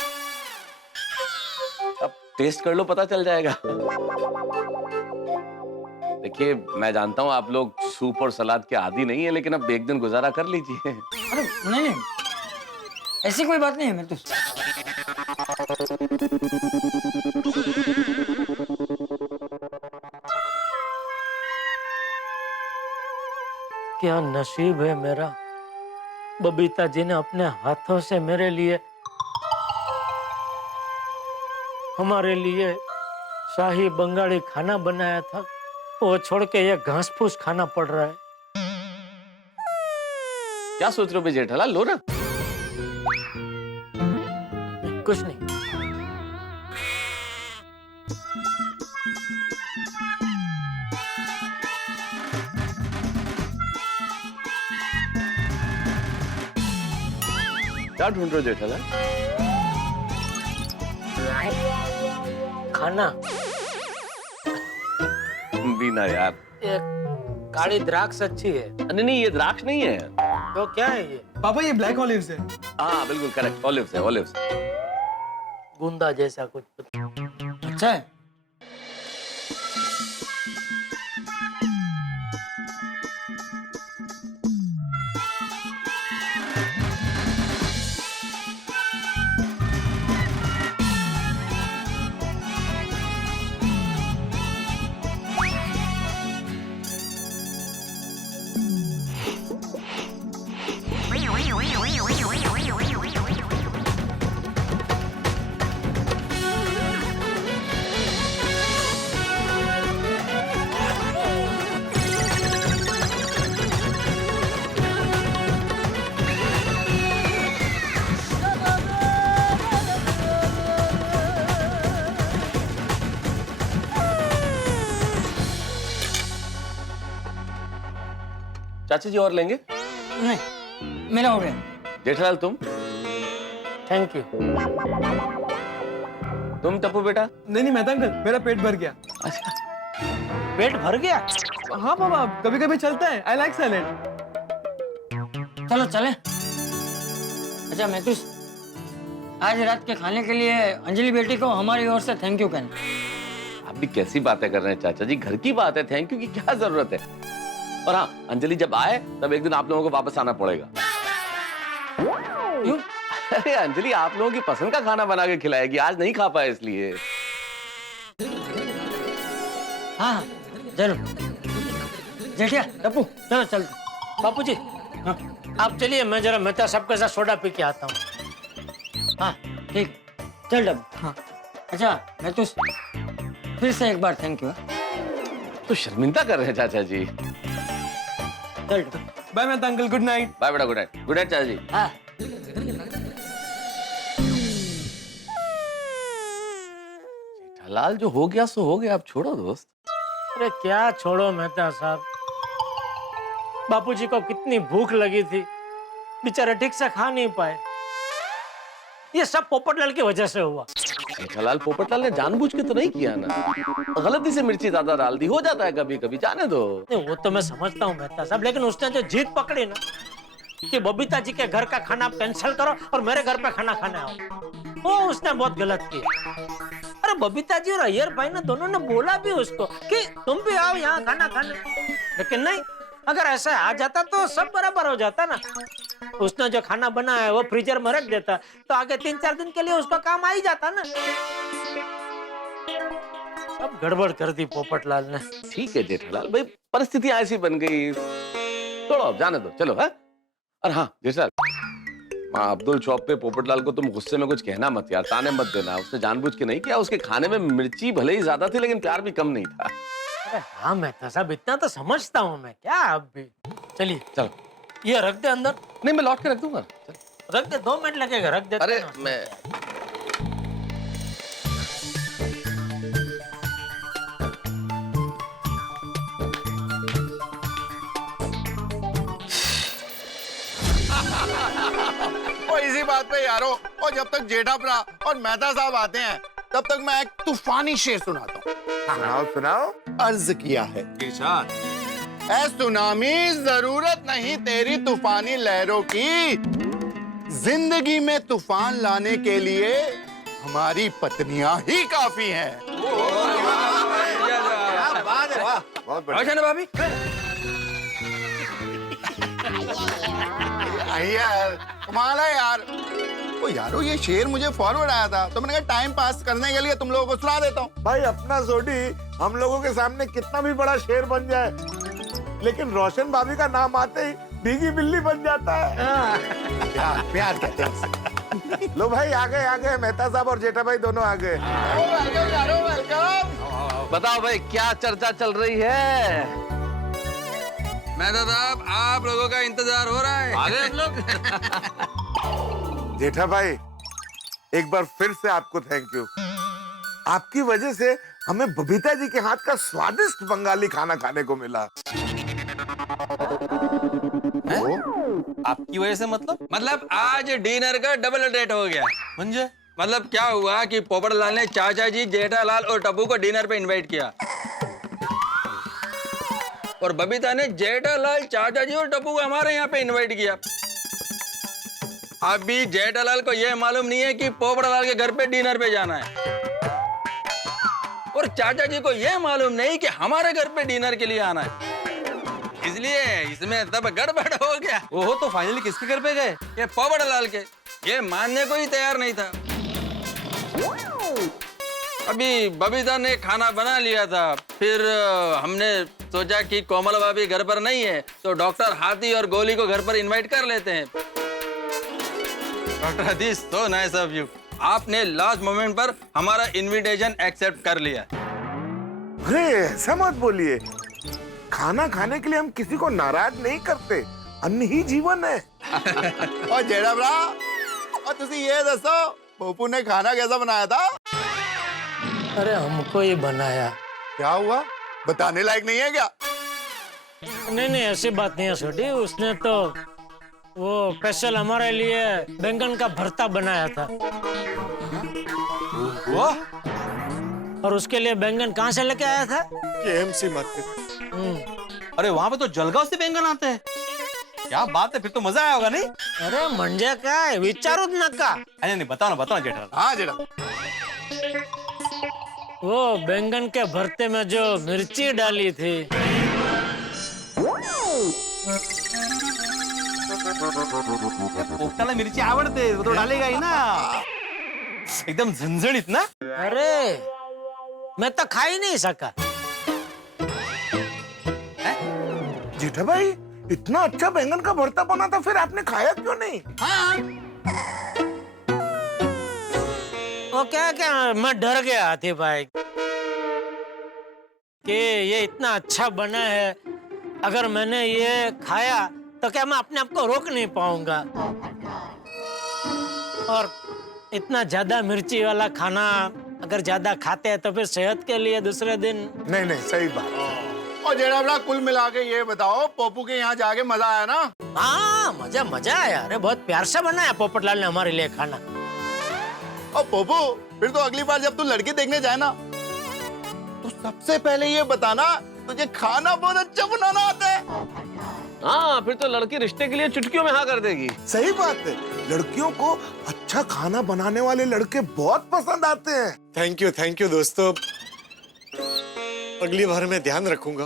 अब टेस्ट कर लो, पता चल जाएगा। देखिए, मैं जानता हूँ आप लोग सूप और सलाद के आदी नहीं है, लेकिन अब एक दिन गुजारा कर लीजिए। अरे नहीं, ऐसी कोई बात नहीं है। मैं तो क्या नसीब है मेरा, बबीता जी ने अपने हाथों से मेरे लिए, हमारे लिए शाही बंगाली खाना बनाया था, वो छोड़ के ये घास फूस खाना पड़ रहा है। क्या सोच रहे हो जेठालाल, लो ना। कुछ नहीं। क्या ढूंढ रहे हो जेठालाल? खाना। बीना यार, ये काली द्राक्ष अच्छी है। नहीं, ये द्राक्ष नहीं है। तो क्या है ये? पापा, ये ब्लैक ऑलिव्स है। हाँ बिल्कुल करेक्ट, ऑलिव्स है, ऑलिव्स। गुंदा जैसा कुछ। अच्छा है। चाचा जी और लेंगे? नहीं, मेरा हो गया। जेठालाल तुम? Thank you. तुम टप्पू बेटा? नहीं मेहता अंकल, मेरा पेट भर गया। पेट भर गया? हाँ पापा, कभी कभी चलता है। I like salad. चलो चले। अच्छा मैं तो आज रात के खाने के लिए अंजलि बेटी को हमारी ओर से थैंक यू कहना। आप भी कैसी बातें कर रहे हैं चाचा जी, घर की बात है, थैंक यू की क्या जरूरत है। और हाँ, अंजलि जब आए तब एक दिन आप लोगों को वापस आना पड़ेगा। क्यों? अरे अंजलि आप लोगों की पसंद का खाना बना के खिलाएगी, आज नहीं खा पाए इसलिए। हाँ जरूर। जेठिया, टप्पू, चलो चलते। बापूजी, हाँ, आप चलिए, मैं जरा मेहता साहब के साथ सोडा पी के आता हूँ। हाँ ठीक, चल डब्बू। हाँ अच्छा, मैं तो फिर से एक बार थैंक यू। तो शर्मिंदा कर रहे हैं चाचा जी। चल bye Mehta uncle, good night. Bye बेटा, गुड नाइट। गुड नाइट चाचा जी। हाँ। जेठालाल जो हो गया सो हो गया, अब छोड़ो दोस्त। अरे क्या छोड़ो मेहता साहब, बापूजी को कितनी भूख लगी थी, बेचारे ठीक से खा नहीं पाए। ये सब पोपटलाल की वजह से हुआ। जेठालाल, पोपटलाल ने जानबूझ के तो नहीं किया ना, गलती से मिर्ची ज्यादा डाल दी, हो जाता है कभी कभी, जाने दो। नहीं, वो तो मैं समझता हूँ मेहता साहब, लेकिन उसने जो जीत पकड़ी ना कि बबीता जी के घर का खाना कैंसिल करो और मेरे घर पे खाना खाने आओ, वो उसने बहुत गलत किया। अरे बबीता जी और अय्यर भाई ने दोनों ने बोला भी उसको कि तुम भी आओ यहाँ खाना खाने, लेकिन नहीं, अगर ऐसा आ जाता तो सब बराबर हो जाता ना। उसने जो खाना बनाया है वो फ्रीजर में रख देता तो आगे 3-4 दिन के लिए उसका काम आ ही जाता ना। सब गड़बड़ कर दी पोपटलाल ने। ठीक है जेठालाल भाई, परिस्थितियां ऐसी बन गई, छोड़ो अब, जाने दो, चलो। है और हाँ जेठालाल, अब्दुल शॉप पे पोपटलाल को तुम गुस्से में कुछ कहना मत यार, ताने मत देना, उसने जानबूझ के नहीं किया। उसके खाने में मिर्ची भले ही ज्यादा थी लेकिन प्यार भी कम नहीं था। अरे हाँ मेहता साहब, इतना तो समझता हूँ मैं, क्या अब भी। चलिए चलो, ये रख दे अंदर। नहीं, मैं लौट के रख दूंगा। रख दे, 2 मिनट लगेगा, रख दे। अरे मैं और इसी बात पे यारो, और जब तक जेठा भरा और मेहता साहब आते हैं तब तक मैं एक तूफानी शेर सुनाता हूँ। सुनाओ सुनाओ। अर्ज किया है ऐ सुनामी, जरूरत नहीं तेरी तूफानी लहरों की, जिंदगी में तूफान लाने के लिए हमारी पत्नियां ही काफी हैं। बहुत बढ़िया भाभी। यार कमाल है यार। ओ यारो, ये शेर मुझे फॉरवर्ड आया था तो मैंने कहा टाइम पास करने के लिए तुम लोगों को सुना देता हूँ। भाई अपना सोडी हम लोगों के सामने कितना भी बड़ा शेर बन जाए, लेकिन रोशन भाभी का नाम आते ही भीगी बिल्ली बन जाता है। प्यार प्यार कहते हैं। लो भाई आ गए मेहता साहब और जेठा भाई दोनों आ गए। बताओ भाई, क्या चर्चा चल रही है? मेहता साहब, आप लोगों का इंतजार हो रहा है। आगे हम लोग। जेठा भाई, एक बार फिर से आपको थैंक यू। आपकी वजह से हमें बबीता जी के हाथ का स्वादिष्ट बंगाली खाना खाने को मिला। आपकी वजह से मतलब आज डिनर का डबल डेट हो गया। मुझे मतलब क्या हुआ कि पोपटलाल ने चाचा जी, जेठालाल और टप्पू को डिनर पे इनवाइट किया और बबीता ने जेठालाल, चाचा जी और टप्पू को हमारे यहाँ पे इनवाइट किया। अभी जेठालाल को यह मालूम नहीं है कि पोपटलाल के घर पे डिनर पे जाना है और चाचा जी को यह मालूम नहीं कि हमारे घर पे डिनर के लिए आना है, इसलिए इसमें तब गड़बड़ हो गया। ओहो, तो फाइनली किसके घर पे गए? ये पोपटलाल के। ये मानने को ही तैयार नहीं था। अभी बबीता ने खाना बना लिया था, फिर हमने सोचा कि कोमल भाभी घर पर नहीं है तो डॉक्टर हाथी और गोली को घर पर इनवाइट कर लेते हैं। डॉक्टर हाथी, सो नाइस ऑफ यू, आपने लास्ट मोमेंट पर हमारा इनविटेशन एक्सेप्ट कर लिया। अरे ऐसा मत बोलिए, खाना खाने के लिए हम किसी को नाराज नहीं करते, अन्न ही जीवन है। और जेठा भरा, और तुसी ये दसो पप्पू ने खाना कैसा बनाया था? अरे हमको ही बनाया। क्या हुआ, बताने लायक नहीं है क्या? नहीं, ऐसी बात नहीं है छोटी, उसने तो वो स्पेशल हमारे लिए बैंगन का भरता बनाया था। और उसके लिए बैंगन कहाँ से लेके आया था? KMC market. अरे वहाँ पे तो जलगांव से बैंगन आते हैं। क्या बात है, फिर तो मजा आया होगा नहीं? अरे म्हणजे काय, विचारूच नका। अरे नहीं, बताओ ना जेठा। हाँ जेठा, वो बैंगन के भरते में जो मिर्ची डाली थी, पोपटाला मिर्ची आवडते, वो तो डालेगा ही ना। एकदम झणझणीत ना। अरे मैं तो खा ही नहीं सका। जेठा भाई, इतना अच्छा बैंगन का भरता बना था, फिर आपने खाया क्यों नहीं? वो क्या मैं डर गया हाथी भाई कि ये इतना अच्छा बना है, अगर मैंने ये खाया तो क्या मैं अपने आप को रोक नहीं पाऊंगा, और इतना ज्यादा मिर्ची वाला खाना अगर ज्यादा खाते हैं तो फिर सेहत के लिए दूसरे दिन। नहीं नहीं, सही बात। और जेड़ा बड़ा कुल मिला के ये बताओ, पप्पू के यहाँ जाके मजा आया ना? हाँ, मजा आया। अरे बहुत प्यार से बनाया पोपटलाल ने हमारे लिए खाना। और पप्पू, फिर तो अगली बार जब तू लड़की देखने जाए ना, तो सबसे पहले ये बताना तुझे खाना बहुत अच्छा बनाना आता है। हाँ, फिर तो लड़की रिश्ते के लिए चुटकियों में हाँ कर देगी। सही बात है, लड़कियों को अच्छा खाना बनाने वाले लड़के बहुत पसंद आते हैं। थैंक यू दोस्तों, अगली बार मैं ध्यान रखूंगा।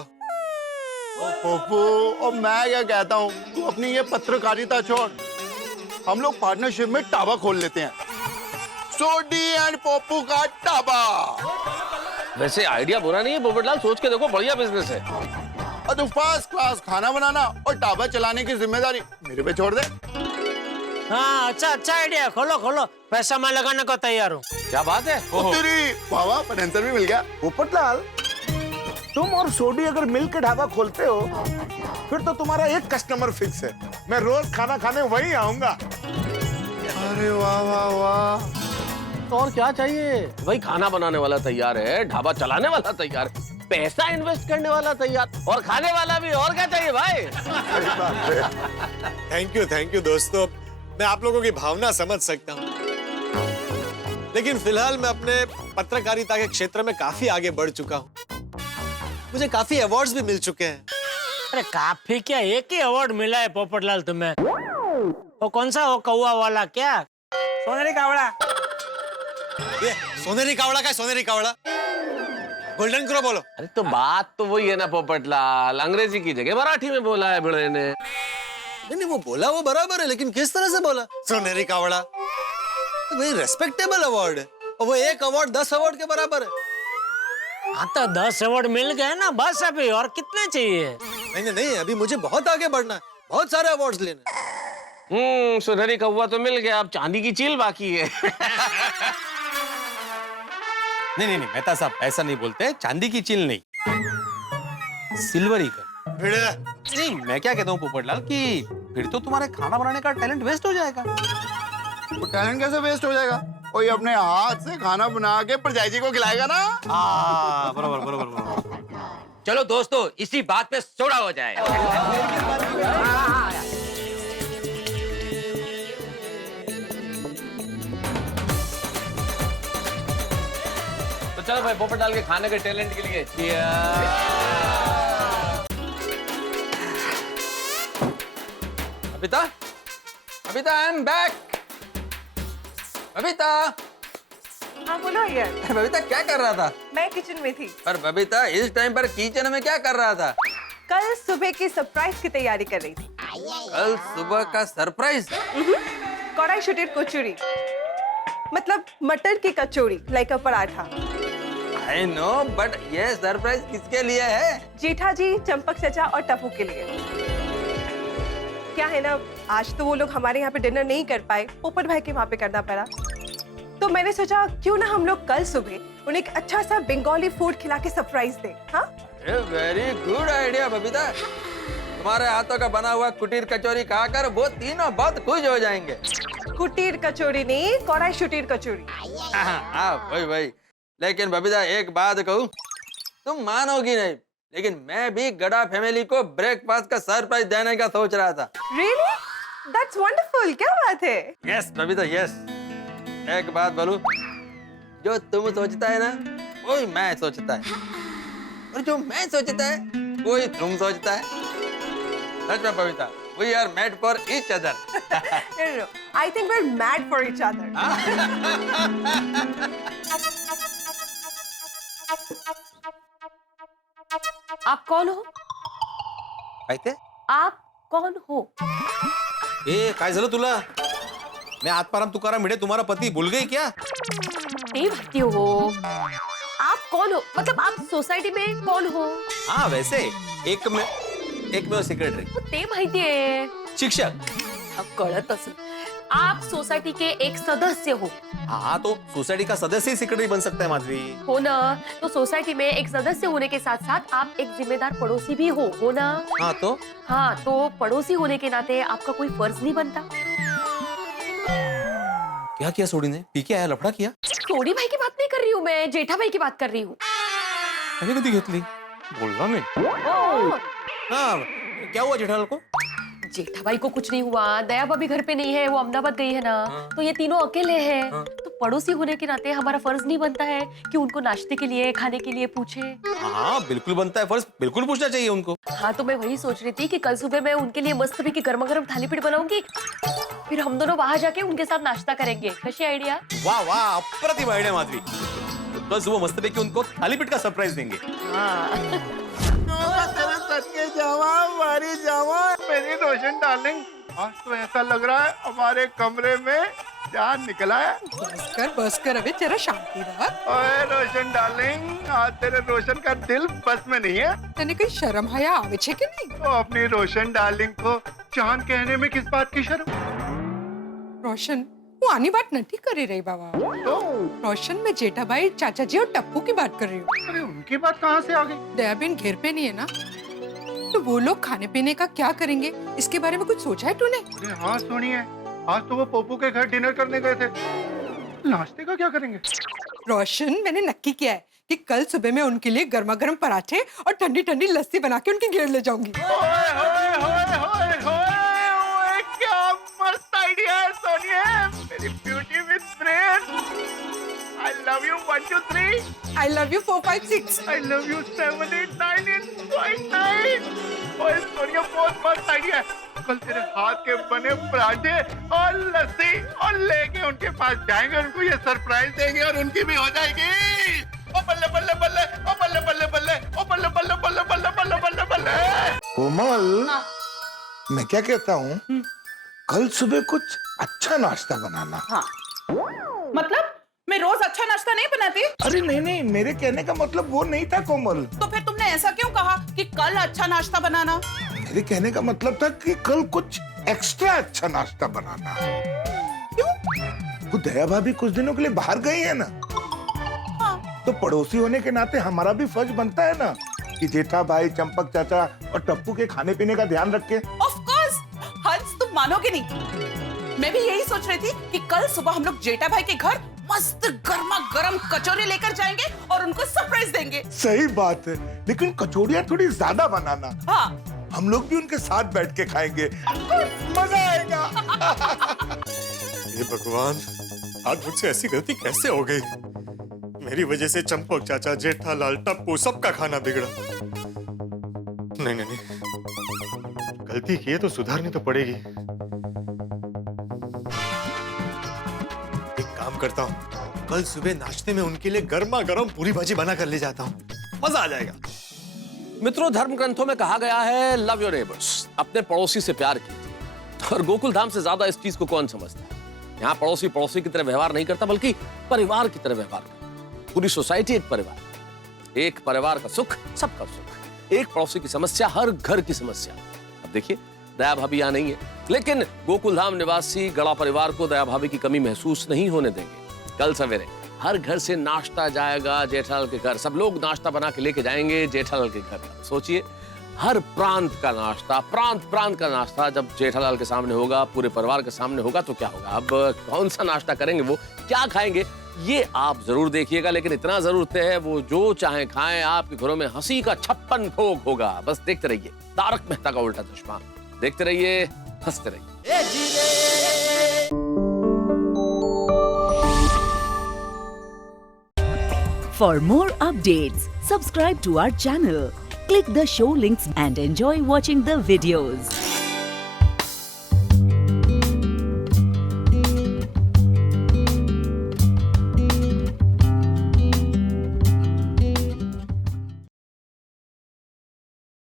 पप्पू, और मैं क्या कहता हूँ, तू अपनी ये पत्रकारिता छोड़, हम लोग पार्टनरशिप में ढाबा खोल लेते हैं, सोडी एंड पप्पू का ढाबा। वैसे आइडिया बुरा नहीं है पोपटलाल, सोच के देखो, बढ़िया बिजनेस है। और तू फर्स्ट क्लास खाना बनाना और ढाबा चलाने की जिम्मेदारी मेरे पे छोड़ दे। हाँ, अच्छा आइडिया, खोलो, पैसा मैं लगाने को तैयार हूँ। क्या बात है? तेरी वाह वाह, आंसर भी मिल गया। पोपटलाल, तुम और सोडी अगर मिल के ढाबा खोलते हो, फिर तो तुम्हारा एक कस्टमर फिक्स है, मैं रोज खाना खाने वहीं आऊंगा। अरे वाह वाह वाह, तो और क्या चाहिए भाई? खाना बनाने वाला तैयार है, ढाबा चलाने वाला तैयार, पैसा इन्वेस्ट करने वाला तैयार, और खाने वाला भी। और क्या चाहिए भाई? थैंक यू दोस्तों, मैं आप लोगों की भावना समझ सकता हूँ, लेकिन फिलहाल मैं अपने पत्रकारिता के क्षेत्र में काफी आगे बढ़ चुका हूँ। मुझे काफी अवार्ड्स भी मिल चुके हैं। अरे काफी क्या, एक ही अवार्ड मिला है पोपटलाल तुम्हें। वो कौन सा, वो कौवा वाला क्या? सोनेरी कावड़ा। ये सोनेरी कावड़ा का, सोनेरी कावड़ा गोल्डन क्रो बोलो। अरे तो बात तो वही है ना पोपटलाल, अंग्रेजी की जगह मराठी में बोला है भिड़े ने। नहीं, वो बोला वो बराबर है, लेकिन किस तरह से बोला? सोनेरी कावड़ा तो भाई रेस्पेक्टेबल अवार्ड है, और वो एक अवार्ड 10 अवार्ड के बराबर है। हाँ तो 10 अवार्ड मिल गए ना, बस अभी और कितने चाहिए? नहीं, अभी मुझे बहुत आगे बढ़ना है, बहुत सारे अवार्ड्स लेने। सुनहरी कौवा तो मिल गया, अब चांदी की चील बाकी है। नहीं मेहता साहब, ऐसा नहीं बोलते, चांदी की चील नहीं, सिल्वर ईगल। नहीं, मैं क्या कहता हूँ पोपटलाल कि फिर तो तुम्हारे खाना बनाने का टैलेंट वेस्ट हो जाएगा। वो टैलेंट कैसे वेस्ट हो जाएगा? कोई अपने हाथ से खाना बना के परजाई जी को खिलाएगा ना। बराबर। चलो दोस्तों, इसी बात पे सोडा हो जाए। तो चलो भाई, पोपटलाल के खाने के टैलेंट के लिए Babita, Babita, I am back. Babita. हाँ बोलो यार। बबीता क्या कर रहा था? मैं किचन में थी। पर बबीता, इस टाइम पर किचन में क्या कर रहा था? कल सुबह की सरप्राइज की तैयारी कर रही थी। कल सुबह का सरप्राइज? कढ़ाई शुटेड कचौड़ी, मतलब मटर की kachori, like a paratha. I know, but ये सरप्राइज किसके लिए है? जेठा जी, चंपक चचा और टप्पू के लिए। क्या है ना, आज तो वो लोग हमारे यहाँ पे डिनर नहीं कर पाए, पोपट भाई के वहाँ पे करना पड़ा। तो मैंने सोचा क्यों ना हम लोग कल सुबह उन्हें एक अच्छा सा बंगाली फूड खिला के सरप्राइज दें। हाँ, वेरी गुड आइडिया बबीता। तुम्हारे हाथों का बना हुआ कुटीर कचौरी खाकर वो तीनों बहुत खुश हो जाएंगे। कुटीर कचौड़ी नहीं, कढ़ाई शुटीर कचौड़ी। हाँ, वही। लेकिन बबीता, एक बात कहूँ, तुम मानोगी नहीं, लेकिन मैं भी गड़ा फैमिली को ब्रेकफास्ट का सरप्राइज देने का सोच रहा था। Really? That's wonderful. क्या बात है? Yes Babita, yes. एक बात बोलूं, जो तुम सोचता है ना, वही मैं सोचता है, और जो मैं सोचता है वही तुम सोचता है। सच में Babita, we are made for each other. No. I think we're mad for each other. आप कौन हो? काय ते? आप कौन हो? ए, काय झालं तुला? मैं आत्माराम तुकाराम भिडे, तुम्हारा पति भूल गई क्या? नहीं भाती हो। आप कौन हो? मतलब आप सोसाइटी में कौन हो? हाँ, वैसे एक में सेक्रेटरी, ते माहिती आहे। शिक्षक। कळत असेल, आप सोसाइटी के एक सदस्य हो। हाँ, तो सोसाइटी का सदस्य ही सेक्रेटरी बन सकता है माधवी। हो ना, तो सोसाइटी में एक सदस्य होने के साथ साथ आप एक जिम्मेदार पड़ोसी भी हो ना? हाँ, तो पड़ोसी होने के नाते आपका कोई फर्ज नहीं बनता? क्या किया सोडी ने? पी के आया, लफड़ा किया? सोडी भाई की बात नहीं कर रही हूँ मैं, जेठा भाई की बात कर रही हूँ। कभी कभी घेतली बोलना नहीं। हाँ, क्या हुआ जेठालाल को? जेठा भाई को कुछ नहीं हुआ, दया भाभी घर पे नहीं है, वो अहमदाबाद गई है ना। तो ये तीनों अकेले हैं। तो पड़ोसी होने के नाते हमारा फर्ज नहीं बनता है कि उनको नाश्ते के लिए, खाने के लिए पूछे? हाँ बिल्कुल बनता है फर्ज, बिल्कुल पूछना चाहिए उनको। हाँ तो मैं वही सोच रही थी कि कल सुबह मैं उनके लिए मस्त भी की गर्मा गर्म थाली पीठ बनाऊंगी, फिर हम दोनों वहां जाके उनके साथ नाश्ता करेंगे। कैसी आइडिया? वाह वाह, अप्रतिम आइडिया माधवी। कल सुबह मस्त पे उनको थाली पीठ का सरप्राइज देंगे। हमारी जावा मेरी रोशन डार्लिंग, आज तो ऐसा लग रहा है हमारे कमरे में जान निकला है। बस कर अबे, तेरा शांति रहा। ओए रोशन डार्लिंग, आज तेरे रोशन का दिल बस में नहीं है। तने कोई शर्म हया आवे छे कि नहीं? तो अपनी रोशन डार्लिंग को चांद कहने में किस बात की शर्म? रोशन, वो आनी बात नहीं कर रही बाबा। तो रोशन, मैं जेठा भाई, चाचा जी और टप्पू की बात कर रही हूँ। अरे उनकी बात कहाँ से आ गई? दयाबेन घर पे नहीं है ना, तो वो लोग खाने पीने का क्या करेंगे, इसके बारे में कुछ सोचा है तूने? अरे हाँ सुनिए, आज तो वो पोपू के घर डिनर करने गए थे, नाश्ते का क्या करेंगे? रोशन, मैंने नक्की किया है कि कल सुबह मैं उनके लिए गर्मा गर्म पराठे और ठंडी ठंडी लस्सी बना के उनकी घेर ले जाऊंगी। होए, होए, होए, होए, होए, ओए, क्या मस्त आइडिया है सोनिया, मेरी beauty with brain. I love you 1 2 3. I love you 4 5 6. I love you 7 8 9 8 ओए सोनिया, बहुत मस्त आइडिया है। कल तेरे हाथ के बने पराठे और लस्सी और लेके उनके पास जाएंगे, उनको ये सरप्राइज देंगे और उनकी भी हो जाएगी। ओ बल्ले बल्ले बल्ले, ओ बल्ले बल्ले बल्ले, ओ बल्ले बल्ले बल्ले बल्ले बल्ले बल्ले बल्ले। कोमल, मैं क्या कहता हूँ, कल सुबह कुछ अच्छा नाश्ता बनाना। हाँ। मतलब मैं रोज अच्छा नाश्ता नहीं बनाती? अरे नहीं नहीं, मेरे कहने का मतलब वो नहीं था कोमल। तो फिर तुमने ऐसा क्यों कहा कि कल अच्छा नाश्ता बनाना? मेरे कहने का मतलब था कि कल कुछ एक्स्ट्रा अच्छा नाश्ता बनाना। क्यों? वो दया भाभी कुछ दिनों के लिए बाहर गई है ना। हाँ। तो पड़ोसी होने के नाते हमारा भी फर्ज बनता है ना कि जेठा भाई, चंपक चाचा और टप्पू के खाने पीने का ध्यान रखे। ऑफ कोर्स, हंस तुम मानोगे नहीं, मैं भी यही सोच रही थी कि कल सुबह हम लोग जेठा भाई के घर मस्त गर्मा गर्म कचौरी लेकर जाएंगे और उनको सरप्राइज देंगे। सही बात है, लेकिन कचौड़ियाँ थोड़ी ज्यादा बनाना। हाँ। हम लोग भी उनके साथ बैठ के खाएंगे, मजा आएगा। हे भगवान, आज मुझसे ऐसी गलती कैसे हो गई? मेरी वजह से चंपक चाचा, जेठालाल, टप्पू सबका खाना बिगड़ा। नहीं नहीं नहीं, गलती की है तो सुधारनी तो पड़ेगी। एक काम करता हूँ, कल सुबह नाश्ते में उनके लिए गर्मा गर्म पूरी भाजी बना कर ले जाता हूँ, मजा आ जाएगा। मित्रों, धर्म ग्रंथों में कहा गया है लव योर नेबर्स, अपने पड़ोसी से प्यार कीजिए। और गोकुल धाम से ज्यादा इस चीज को कौन समझता है? यहाँ पड़ोसी पड़ोसी की तरह व्यवहार नहीं करता, बल्कि परिवार की तरह व्यवहार करता। पूरी सोसाइटी एक परिवार, एक परिवार का सुख सबका सुख, एक पड़ोसी की समस्या हर घर की समस्या। अब देखिए, दया भाभी यहाँ नहीं है, लेकिन गोकुल धाम निवासी गड़ा परिवार को दया भाभी की कमी महसूस नहीं होने देंगे। कल सवेरे हर घर से नाश्ता जाएगा जेठालाल के घर, सब लोग नाश्ता बना के लेके जाएंगे जेठालाल के घर। सोचिए, हर प्रांत का नाश्ता, प्रांत का नाश्ता जब जेठालाल के सामने होगा, पूरे परिवार के सामने होगा, तो क्या होगा? अब कौन सा नाश्ता करेंगे, वो क्या खाएंगे, ये आप जरूर देखिएगा। लेकिन इतना जरूर तय है, वो जो चाहे खाएं, आपके घरों में हंसी का 56 भोग होगा। बस देखते रहिए, तारक मेहता का उल्टा चश्मा, देखते रहिए, हंसते रहिए। For more updates, subscribe to our channel, click the show links and enjoy watching the videos.